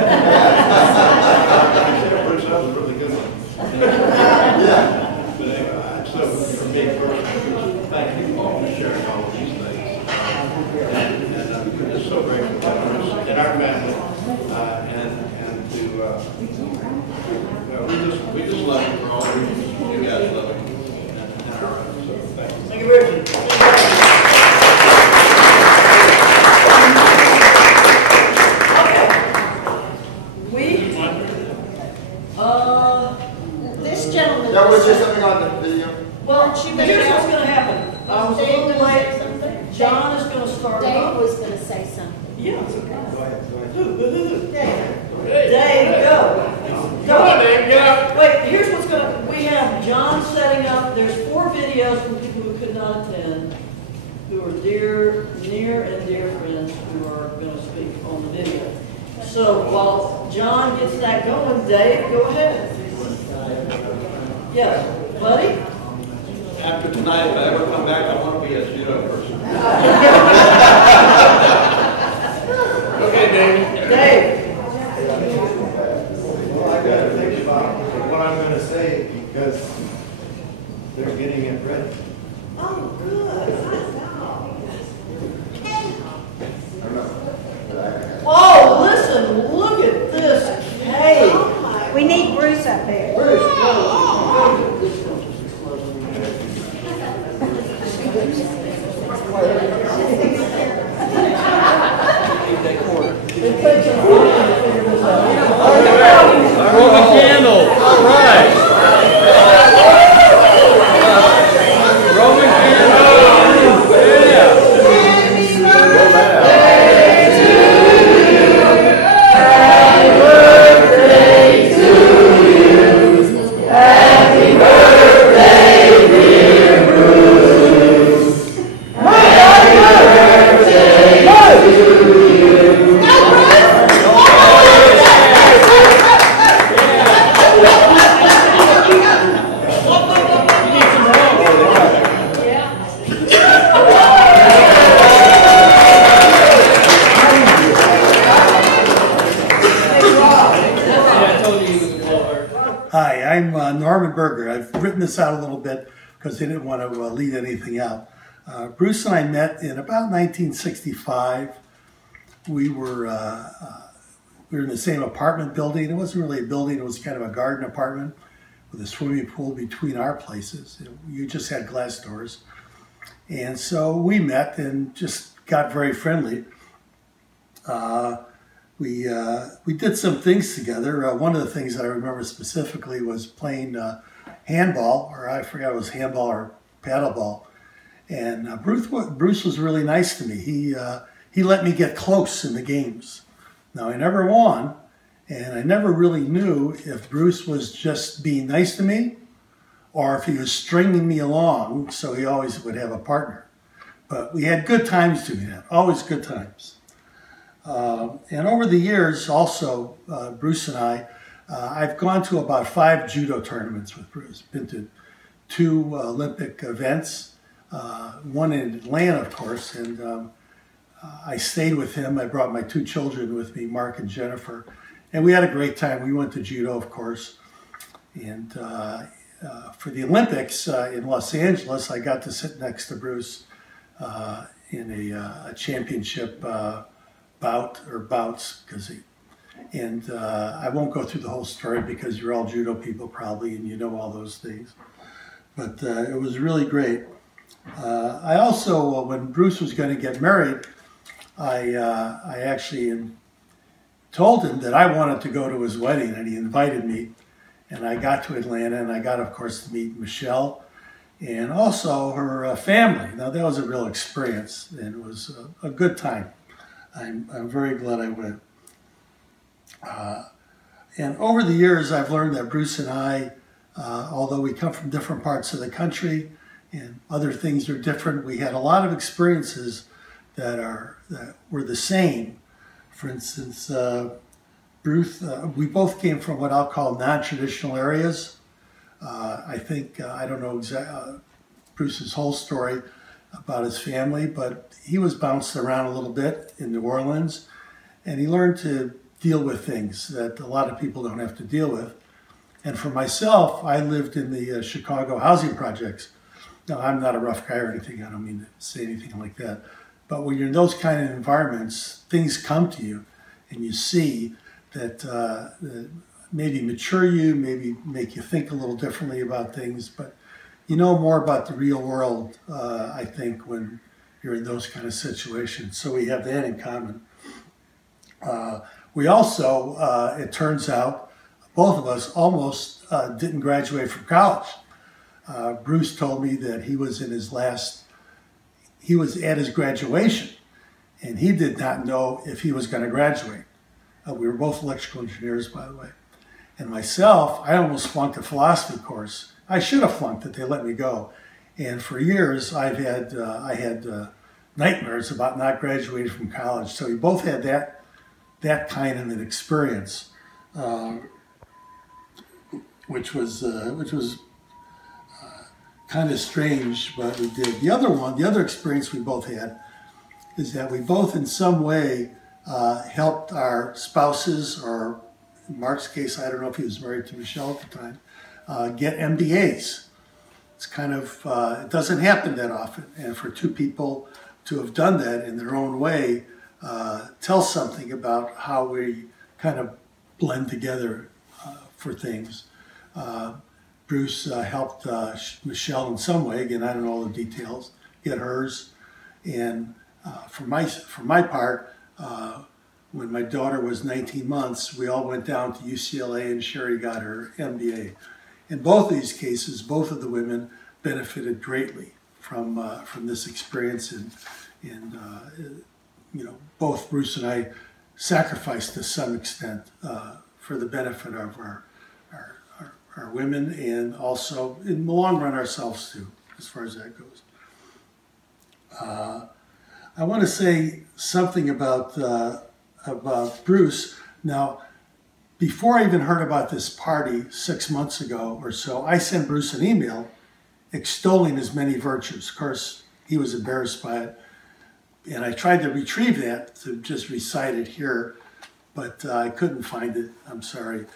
that was a really good one. But anyway, so for me personally, thank you all for sharing all of these things. And I'm just so grateful to others in our family and to, we just love you for all the reasons you guys love it in our own. So thank you. Thank you, Richard. This gentleman. That was just something on the video. Well, here's what's going to happen. I was a Dave little gonna late. say something? John is going to start. Dave was going to say something. Yeah, it's okay. Go ahead. Dave. Hey, Dave, go. Come on, Dave, get up. Wait, here's what's going to, we have John setting up, there's 4 videos from people who could not attend, who are near and dear friends who are going to speak on the video. So while John gets that going, Dave, go ahead. Yes, buddy? After tonight, if I ever come back, I want to be a judo person. Okay, Dave. Dave. Well, I got to think about what I'm going to say because they're getting it ready. Oh, good. Oh, listen, look at this cake. We need Bruce up there. Bruce, go. Roman candle. All right. Roman candle. Yeah. Hi, I'm Norman Berger. I've written this out a little bit because they didn't want to leave anything out. Bruce and I met in about 1965. We were in the same apartment building. It wasn't really a building, it was kind of a garden apartment with a swimming pool between our places. You just had glass doors. And so we met and just got very friendly. We did some things together. One of the things that I remember specifically was playing handball, or I forgot it was handball or paddleball. And Bruce was really nice to me. He let me get close in the games. Now, I never won, and I never really knew if Bruce was just being nice to me or if he was stringing me along, so he always would have a partner. But we had good times doing that, always good times. And over the years, also, Bruce and I've gone to about 5 judo tournaments with Bruce. Been to 2 Olympic events, one in Atlanta, of course, and I stayed with him. I brought my 2 children with me, Mark and Jennifer, and we had a great time. We went to judo, of course, and for the Olympics in Los Angeles, I got to sit next to Bruce in a championship bouts, because and I won't go through the whole story because you're all judo people probably and you know all those things, but it was really great. I also, when Bruce was going to get married, I actually told him that I wanted to go to his wedding, and he invited me, and I got to Atlanta, and I got, of course, to meet Michelle and also her family. Now, that was a real experience, and it was a good time. I'm very glad I went. And over the years, I've learned that Bruce and I, although we come from different parts of the country and other things are different, we had a lot of experiences that were the same. For instance, Bruce, we both came from what I'll call non-traditional areas. I think, I don't know Bruce's whole story about his family, but he was bounced around a little bit in New Orleans, and he learned to deal with things that a lot of people don't have to deal with. And for myself, I lived in the Chicago housing projects. Now, I'm not a rough guy or anything. I don't mean to say anything like that. But when you're in those kind of environments, things come to you, and you see that maybe mature you, maybe make you think a little differently about things. But you know more about the real world, I think, when you're in those kind of situations. So we have that in common. We also, it turns out, both of us almost didn't graduate from college. Bruce told me that he was at his graduation, and he did not know if he was going to graduate. We were both electrical engineers, by the way. And myself, I almost flunked a philosophy course. I should have flunked it. They let me go. And for years, I had nightmares about not graduating from college. So we both had that kind of an experience, which was kind of strange, but we did. The other experience we both had is that we both in some way helped our spouses, or in Mark's case, I don't know if he was married to Michelle at the time, get MBAs. It's kind of, it doesn't happen that often. And for two people to have done that in their own way tells something about how we kind of blend together for things. Bruce helped Michelle in some way. Again, I don't know all the details. Get hers, and for my part, when my daughter was 19 months, we all went down to UCLA, and Sherry got her MBA. In both of these cases, both of the women benefited greatly from this experience, and you know, both Bruce and I sacrificed to some extent for the benefit of our women, and also in the long run ourselves too, as far as that goes. I want to say something about Bruce. Now, before I even heard about this party 6 months ago or so, I sent Bruce an email extolling his many virtues. Of course, he was embarrassed by it, and I tried to retrieve that to just recite it here, but I couldn't find it. I'm sorry.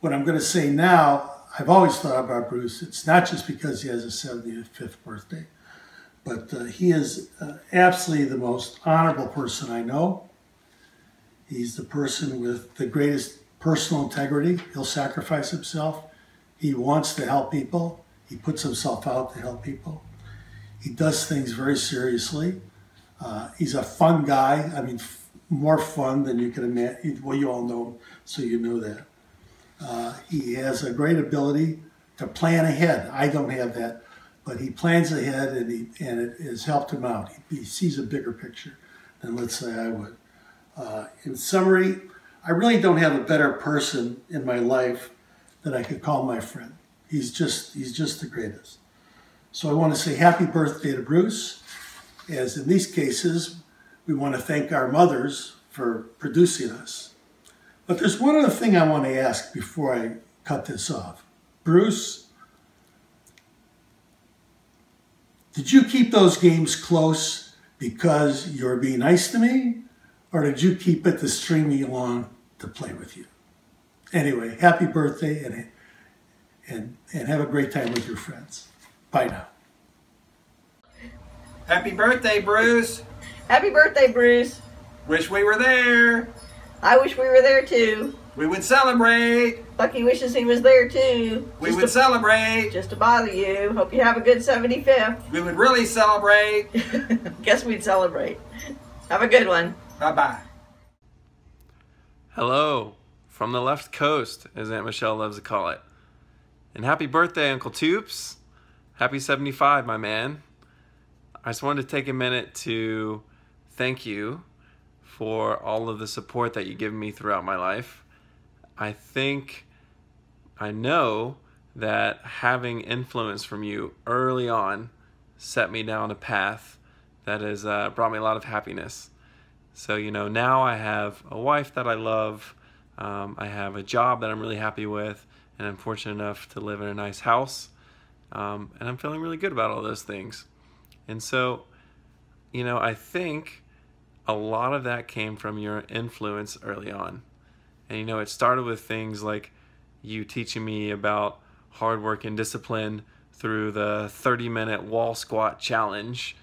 What I'm going to say now, I've always thought about Bruce. It's not just because he has a 75th birthday, but he is absolutely the most honorable person I know. He's the person with the greatest personal integrity. He'll sacrifice himself. He wants to help people. He puts himself out to help people. He does things very seriously. He's a fun guy. I mean, more fun than you can imagine. Well, you all know him, so you know that. He has a great ability to plan ahead. I don't have that, but he plans ahead, and it has helped him out. He sees a bigger picture than, let's say, I would. In summary, I really don't have a better person in my life that I could call my friend. He's just the greatest. So I want to say happy birthday to Bruce. As in these cases, we want to thank our mothers for producing us. But there's one other thing I want to ask before I cut this off. Bruce, did you keep those games close because you were being nice to me? Or did you keep it to string me along to play with you? Anyway, happy birthday, and have a great time with your friends. Bye now. Happy birthday, Bruce. Happy birthday, Bruce. Wish we were there. I wish we were there too. We would celebrate. Bucky wishes he was there too. We would celebrate. Just to bother you. Hope you have a good 75th. We would really celebrate. Guess we'd celebrate. Have a good one. Bye-bye. Hello, from the left coast, as Aunt Michelle loves to call it. And happy birthday, Uncle Toups. Happy 75, my man. I just wanted to take a minute to thank you for all of the support that you've given me throughout my life. I know that having influence from you early on set me down a path that has brought me a lot of happiness. So, you know, now I have a wife that I love, I have a job that I'm really happy with, and I'm fortunate enough to live in a nice house, and I'm feeling really good about all those things. And so, you know, I think a lot of that came from your influence early on. And, you know, it started with things like you teaching me about hard work and discipline through the 30-minute wall squat challenge,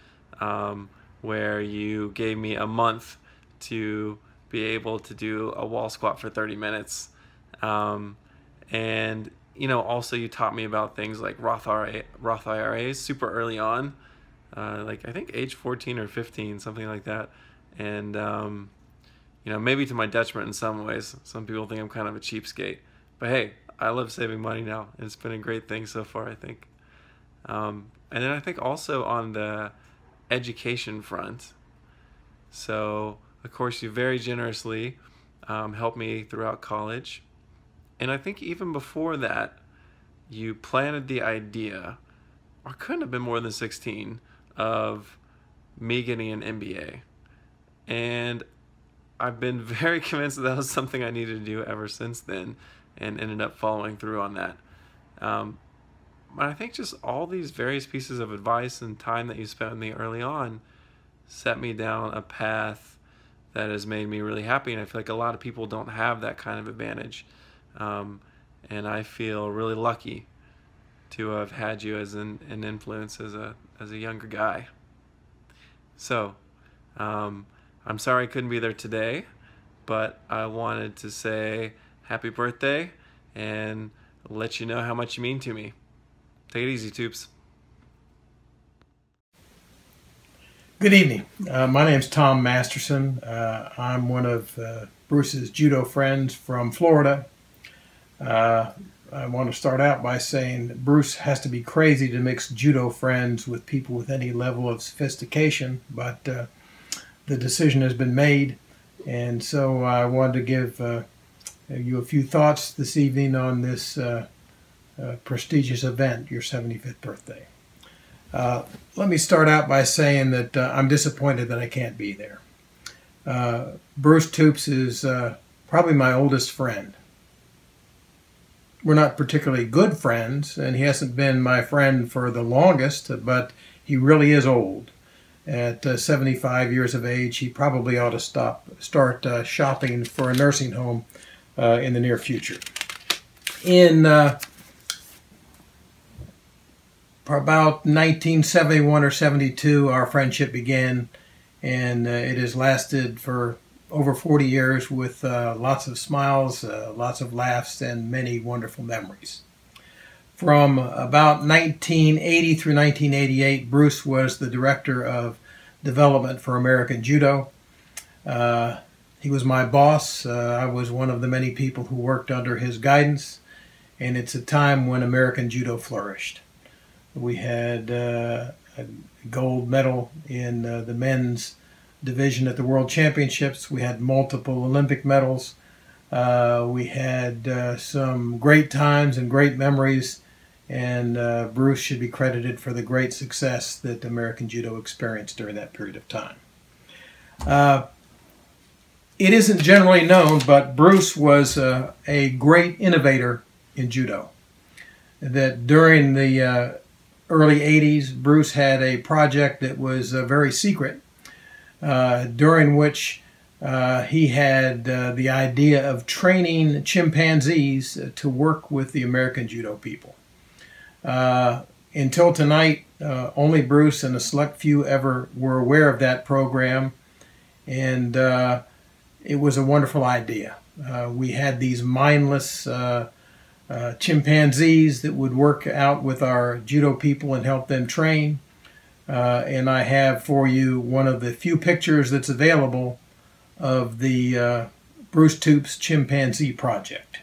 where you gave me a month to be able to do a wall squat for 30 minutes. And, you know, also you taught me about things like Roth IRAs super early on, like I think age 14 or 15, something like that. And, you know, maybe to my detriment in some ways. Some people think I'm kind of a cheapskate. But hey, I love saving money now, and it's been a great thing so far, I think. And then I think also on the education front, so of course you very generously helped me throughout college. And I think even before that, you planted the idea, or couldn't have been more than 16, of me getting an MBA. And I've been very convinced that was something I needed to do ever since then, and ended up following through on that. But I think just all these various pieces of advice and time that you spent with me early on set me down a path that has made me really happy, and I feel like a lot of people don't have that kind of advantage. And I feel really lucky to have had you as an influence as a younger guy. So, I'm sorry I couldn't be there today, but I wanted to say happy birthday and let you know how much you mean to me. Take it easy, Toups. Good evening. My name's Tom Masterson. I'm one of Bruce's judo friends from Florida. I want to start out by saying that Bruce has to be crazy to mix judo friends with people with any level of sophistication, but the decision has been made, and so I wanted to give you a few thoughts this evening on this prestigious event, your 75th birthday. Let me start out by saying that I'm disappointed that I can't be there. Bruce Toups is probably my oldest friend. We're not particularly good friends, and he hasn't been my friend for the longest, but he really is old. At 75 years of age, he probably ought to start shopping for a nursing home in the near future. In about 1971 or 72, our friendship began, and it has lasted for over 40 years with lots of smiles, lots of laughs, and many wonderful memories. From about 1980 through 1988, Bruce was the director of development for American Judo. He was my boss. I was one of the many people who worked under his guidance, and it's a time when American Judo flourished. We had a gold medal in the men's division at the World Championships. We had multiple Olympic medals. We had some great times and great memories, and Bruce should be credited for the great success that American Judo experienced during that period of time. It isn't generally known, but Bruce was a great innovator in Judo. That during the early 80s, Bruce had a project that was very secret, during which he had the idea of training chimpanzees to work with the American Judo people. Until tonight, only Bruce and a select few ever were aware of that program, and it was a wonderful idea. We had these mindless chimpanzees that would work out with our judo people and help them train. And I have for you one of the few pictures that's available of the Bruce Toups Chimpanzee Project.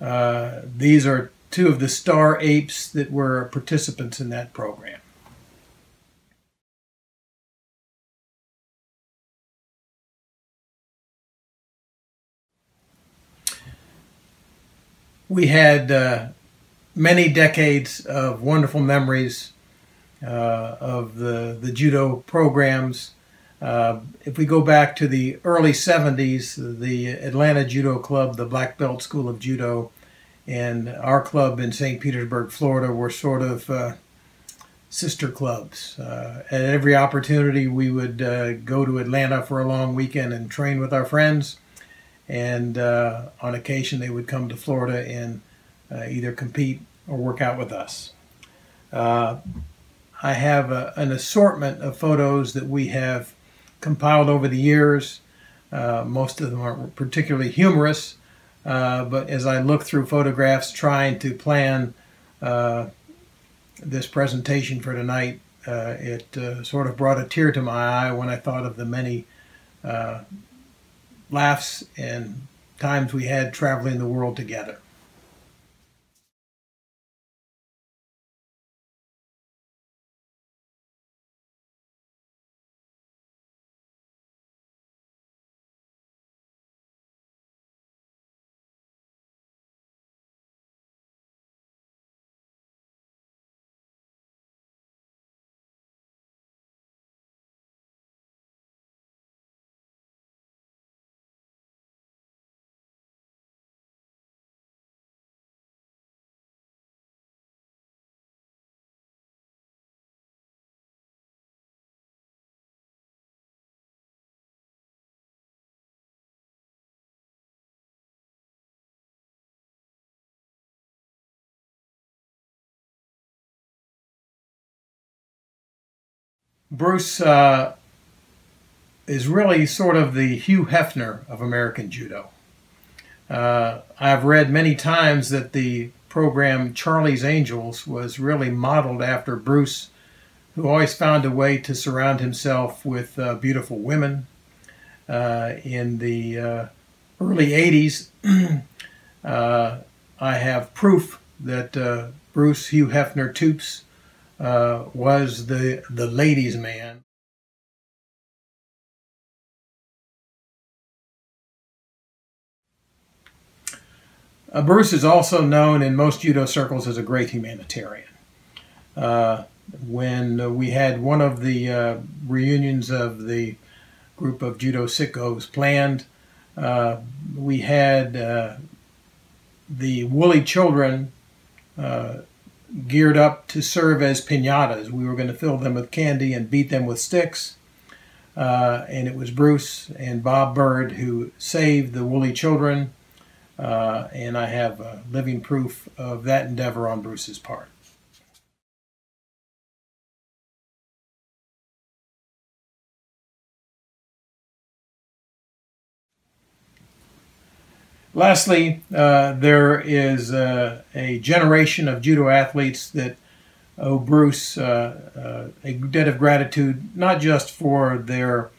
These are two of the star apes that were participants in that program. We had many decades of wonderful memories of the judo programs. If we go back to the early 70s, the Atlanta Judo Club, the Black Belt School of Judo, and our club in St. Petersburg, Florida, were sort of sister clubs. At every opportunity, we would go to Atlanta for a long weekend and train with our friends. and on occasion they would come to Florida and either compete or work out with us. I have an assortment of photos that we have compiled over the years. Most of them aren't particularly humorous, but as I look through photographs trying to plan this presentation for tonight, it sort of brought a tear to my eye when I thought of the many laughs and times we had traveling the world together. Bruce is really sort of the Hugh Hefner of American Judo. I've read many times that the program Charlie's Angels was really modeled after Bruce, who always found a way to surround himself with beautiful women. In the early 80s, I have proof that Bruce Hugh Hefner Toups was the ladies' man. Bruce is also known in most judo circles as a great humanitarian. When we had one of the reunions of the group of judo sickos planned, we had the woolly children geared up to serve as piñatas. We were going to fill them with candy and beat them with sticks. And it was Bruce and Bob Bird who saved the woolly children. And I have living proof of that endeavor on Bruce's part. Lastly, there is a generation of judo athletes that owe Bruce a debt of gratitude, not just for their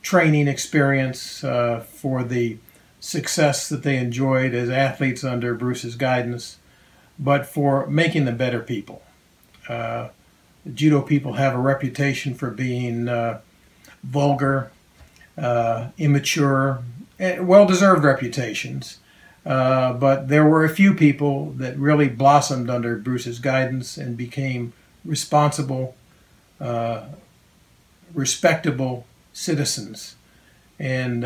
training experience, for the success that they enjoyed as athletes under Bruce's guidance, but for making them better people. Judo people have a reputation for being vulgar, immature, well-deserved reputations, but there were a few people that really blossomed under Bruce's guidance and became responsible, respectable citizens. And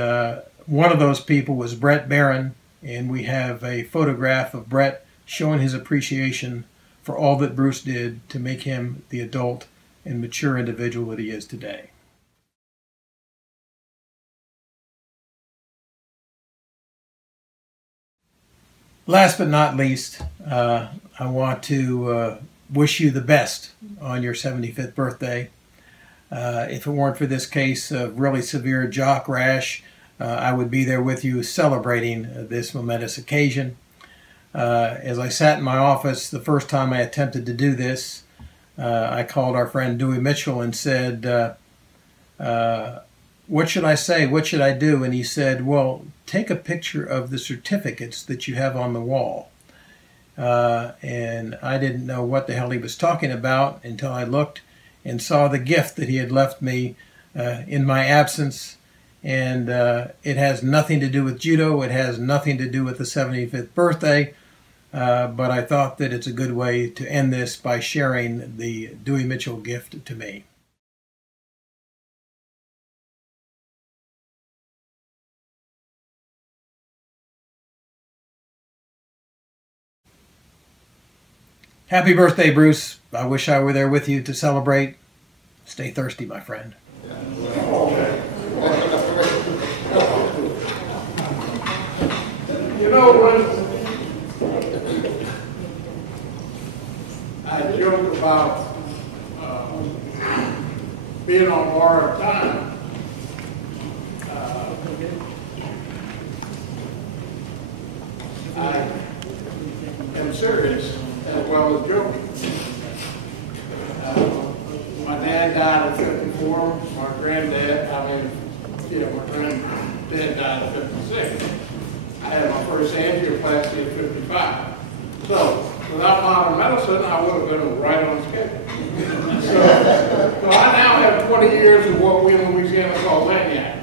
one of those people was Brett Barron, and we have a photograph of Brett showing his appreciation for all that Bruce did to make him the adult and mature individual that he is today. Last but not least, I want to wish you the best on your 75th birthday. If it weren't for this case of really severe jock rash, I would be there with you celebrating this momentous occasion. As I sat in my office the first time I attempted to do this, I called our friend Dewey Mitchell and said, what should I say? What should I do? And he said, well, take a picture of the certificates that you have on the wall. And I didn't know what the hell he was talking about until I looked and saw the gift that he had left me in my absence. And it has nothing to do with judo. It has nothing to do with the 75th birthday. But I thought that it's a good way to end this by sharing the Dewey Mitchell gift to me. Happy birthday, Bruce. I wish I were there with you to celebrate. Stay thirsty, my friend. know, when I joke about being on borrowed time, I am serious as well as joking. My dad died at 54. My granddad died at 56. I had my first angioplasty at 55. So, without modern medicine, I would have been right on schedule. So I now have 20 years of what we in Louisiana call lagniappe.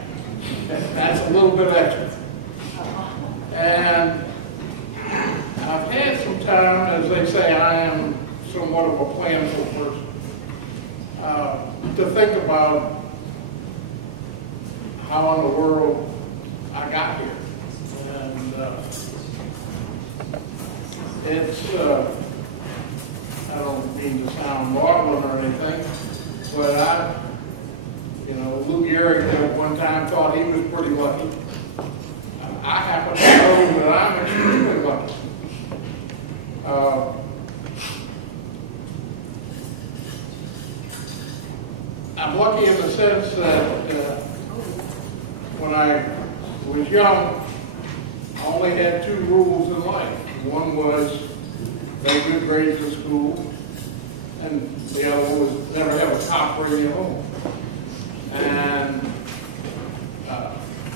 That's a little bit extra. And I've had some time, as they say, I am somewhat of a planful person, to think about how in the world I got here. And it's, I don't mean to sound maudlin or anything, but Lou Gehrig at one time thought he was pretty lucky. I happen to know that I'm extremely lucky. I'm lucky in the sense that when I was young, I only had 2 rules in life. One was make good grades in school, and the other one was never have a cop bring you home. And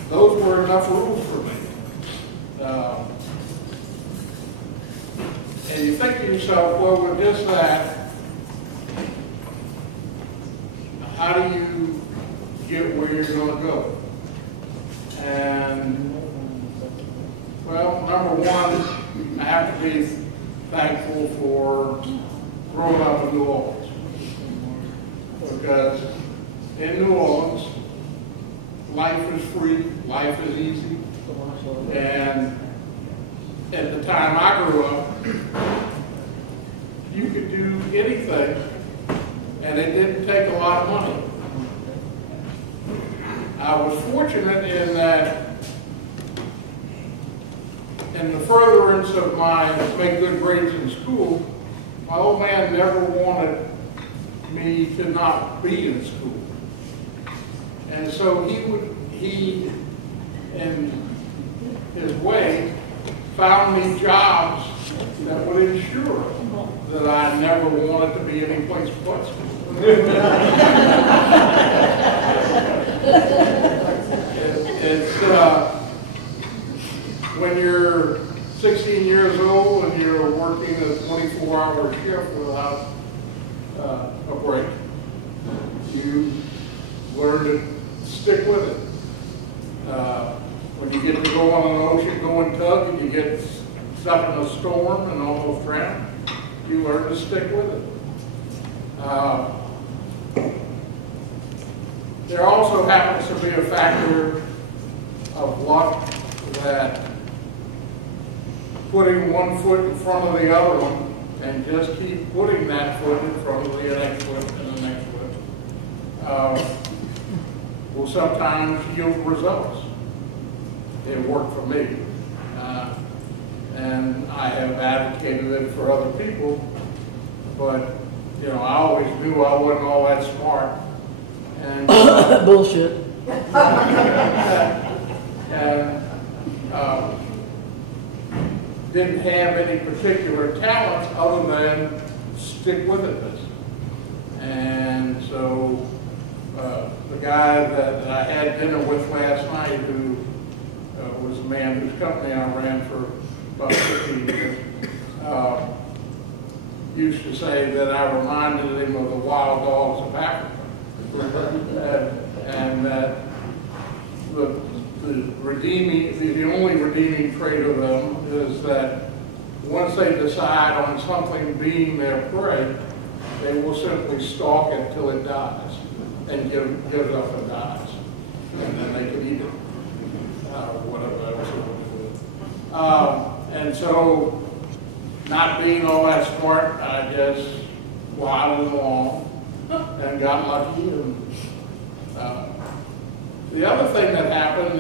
those were enough rules for me. And you think to yourself, well, with just that, how do you get where you're going to go? And, well, number one, I have to be thankful for growing up in New Orleans. Because in New Orleans, life is free, life is easy. And at the time I grew up, you could do anything, and it didn't take a lot of money. I was fortunate in that, in the furtherance of my make good grades in school, my old man never wanted me to not be in school. And so he in his way, found me jobs that would ensure that I never wanted to be anyplace but school. It's when you're 16 years old and you're working a 24-hour shift without a break, you learn to stick with it. When you get to go on an ocean-going tug and you get stuck in a storm and almost drown, you learn to stick with it. There also happens to be a factor of luck that putting one foot in front of the other one and just keep putting that foot in front of the next foot and the next foot will sometimes yield results. It worked for me. And I have advocated it for other people, but I always knew I wasn't all that smart. And bullshit. And didn't have any particular talents other than stick with it. And so the guy that I had dinner with last night, who was a man whose company I ran for about 15 years, used to say that I reminded him of the wild dogs of Africa. And that the only redeeming trait of them is that once they decide on something being their prey, they will simply stalk it till it dies and gives up and dies. And then they can eat it. Whatever else they want to do. And so, not being all that smart, I just waddled along and got lucky. And the other thing that happened,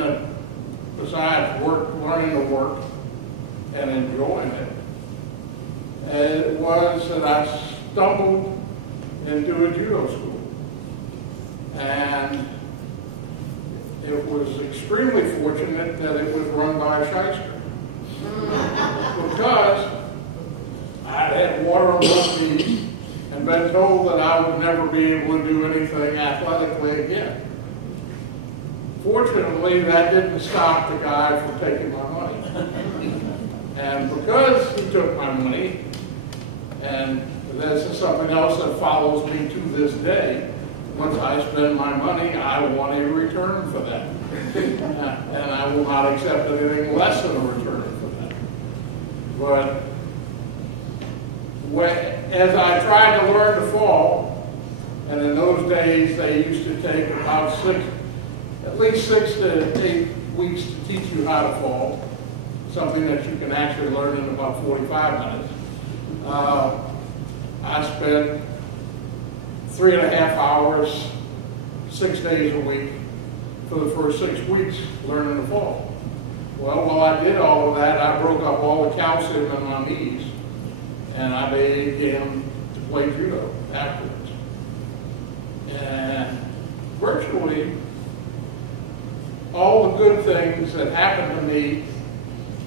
besides learning to work, and enjoying it. And it was that I stumbled into a judo school. And it was extremely fortunate that it was run by a shyster. Because I had water on both knees and been told that I would never be able to do anything athletically again. Fortunately, that didn't stop the guy from taking my money. And because he took my money, and this is something else that follows me to this day, once I spend my money, I want a return for that. And I will not accept anything less than a return for that. But as I tried to learn to fall, and in those days they used to take about at least 6 to 8 weeks to teach you how to fall, something that you can actually learn in about 45 minutes. I spent 3.5 hours, 6 days a week for the first 6 weeks learning to fall. Well, while I did all of that, I broke up all the calcium in my knees, and I began to play judo afterwards. And virtually all the good things that happened to me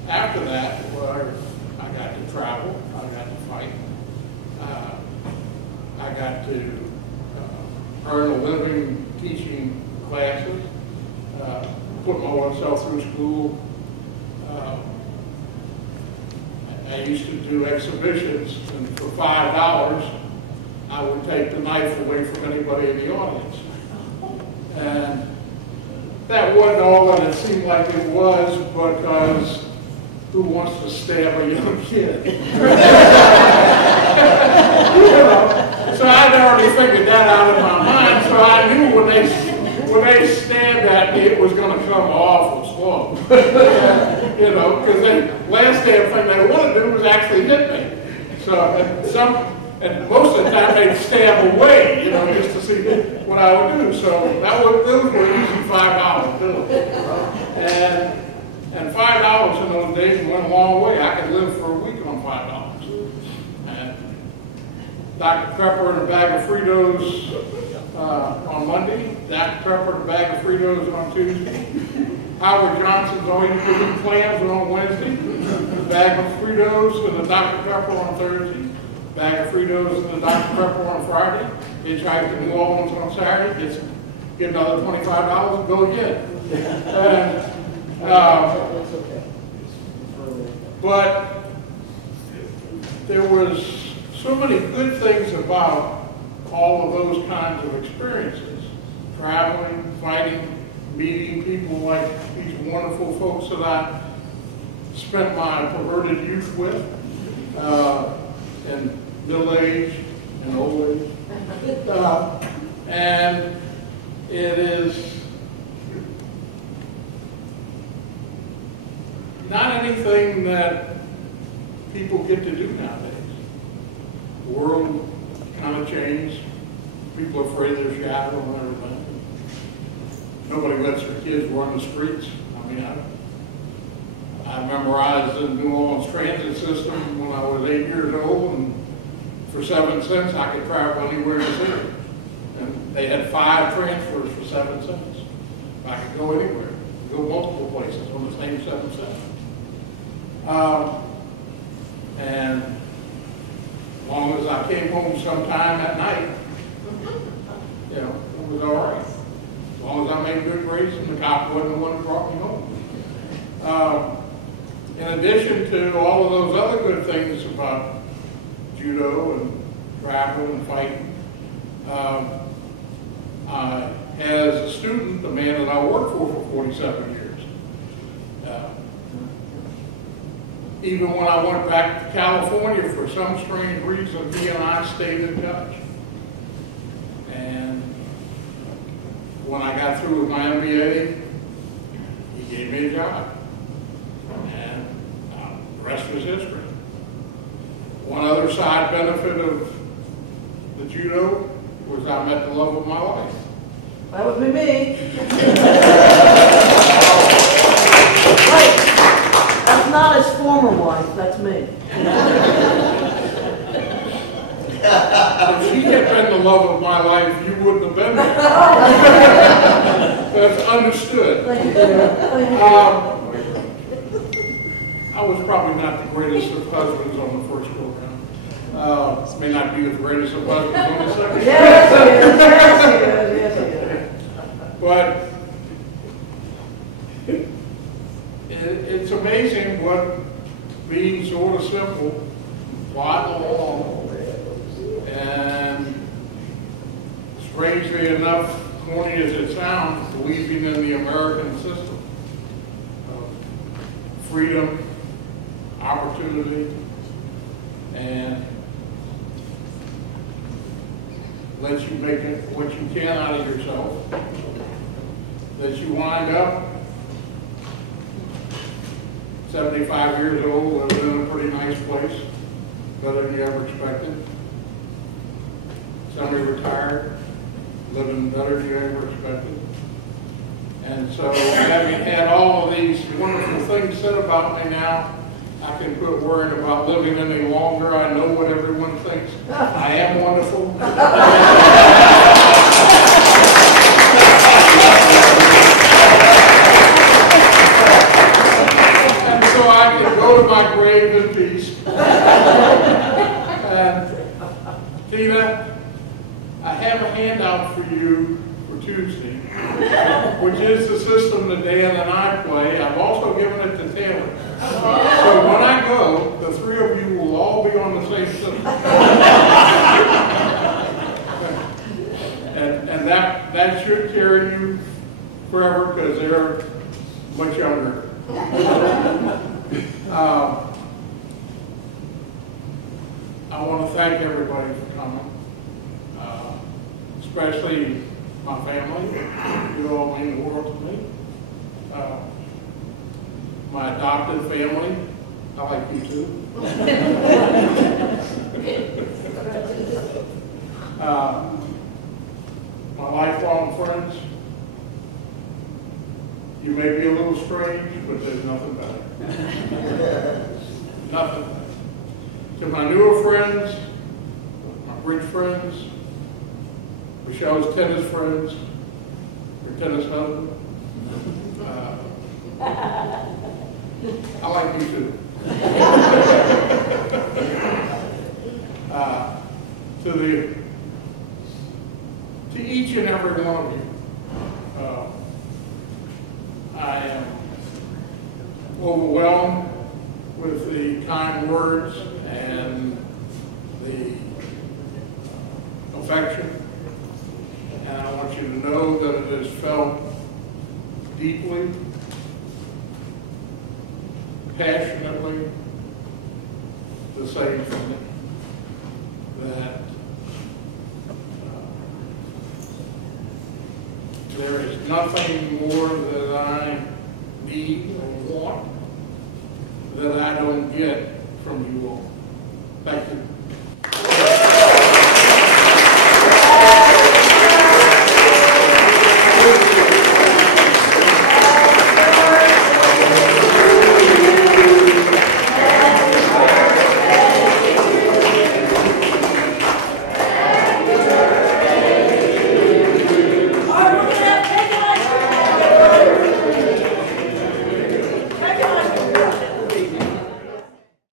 after that were I got to travel, I got to fight, I got to earn a living teaching classes, put myself through school. I used to do exhibitions, and for $5, I would take the knife away from anybody in the audience. And that wasn't all that it seemed like it was, because who wants to stab a young kid? You know? So I'd already figured that out in my mind, so I knew when they stabbed at me, it was going to come awful slow. You know, because the last damn thing they want to do was actually hit me. So, and most of the time they'd stab away, you know, just to see what I would do. So those were easy $5 bills. And $5 in those days went a long way. I could live for a week on $5. And Dr. Pepper and a bag of Fritos on Monday, Dr. Pepper and a bag of Fritos on Tuesday, Howard Johnson's all-you-can-eat clams on Wednesday, a bag of Fritos and a Dr. Pepper on Thursday, a bag of Fritos and a Dr. Pepper on Friday, hitchhike to New Orleans on Saturday, get another $25 and go again. But there was so many good things about all of those kinds of experiences. Traveling, fighting, meeting people like these wonderful folks that I spent my perverted youth with, in middle age and old age. And it is not anything that people get to do nowadays. The world kind of changed. People are afraid of their shadow and everything. Nobody lets their kids run the streets. I mean, I memorized the New Orleans transit system when I was 8 years old, and for 7 cents I could travel anywhere in the city. And they had 5 transfers for 7 cents. I could go anywhere, go multiple places on the same 7 cents. And as long as I came home sometime at night, you know, it was all right. As long as I made good grades and the cop wasn't the one who brought me home. In addition to all of those other good things about judo and travel and fighting, as a student, the man that I worked for 47 years, even when I went back to California for some strange reason, he and I stayed in touch. And when I got through with my MBA, he gave me a job. And the rest was history. One other side benefit of the judo was I met the love of my life. That would be me. That's not not his former wife, that's me. If she had been the love of my life, you wouldn't have been there. That's understood. Thank you. I was probably not the greatest of husbands on the first go-round. May not be the greatest of husbands on the second. Yes, But it's amazing what being sort of simple, plodding along, and strangely enough, corny as it sounds, believing in the American system of freedom, opportunity, and let you make it what you can out of yourself, that you wind up 75 years old, living in a pretty nice place, better than you ever expected. Somebody retired, living better than you ever expected. And so, having had all of these wonderful things said about me now, I can quit worrying about living any longer. I know what everyone thinks. I am wonderful. And so I can go to my grave in peace. And Tina, I have a handout for you for Tuesday, which is the system that Dan and I play. I've also given it to Taylor. So when I go, the three of you will all be on the same system. and that should carry you forever because they're much younger. I want to thank everybody for coming. Especially my family. You all mean the world to me. My adopted family. I like you too. My lifelong friends. You may be a little strange, but there's nothing better. Nothing better. To my newer friends, my bridge friends, Michelle's tennis friends, her tennis husband. I like you too. To each and every one of you, I am overwhelmed with the kind words and the affection. And I want you to know that it is felt deeply, passionately, the same for me. That there is nothing more that I need or want that I don't get from you all. Thank you.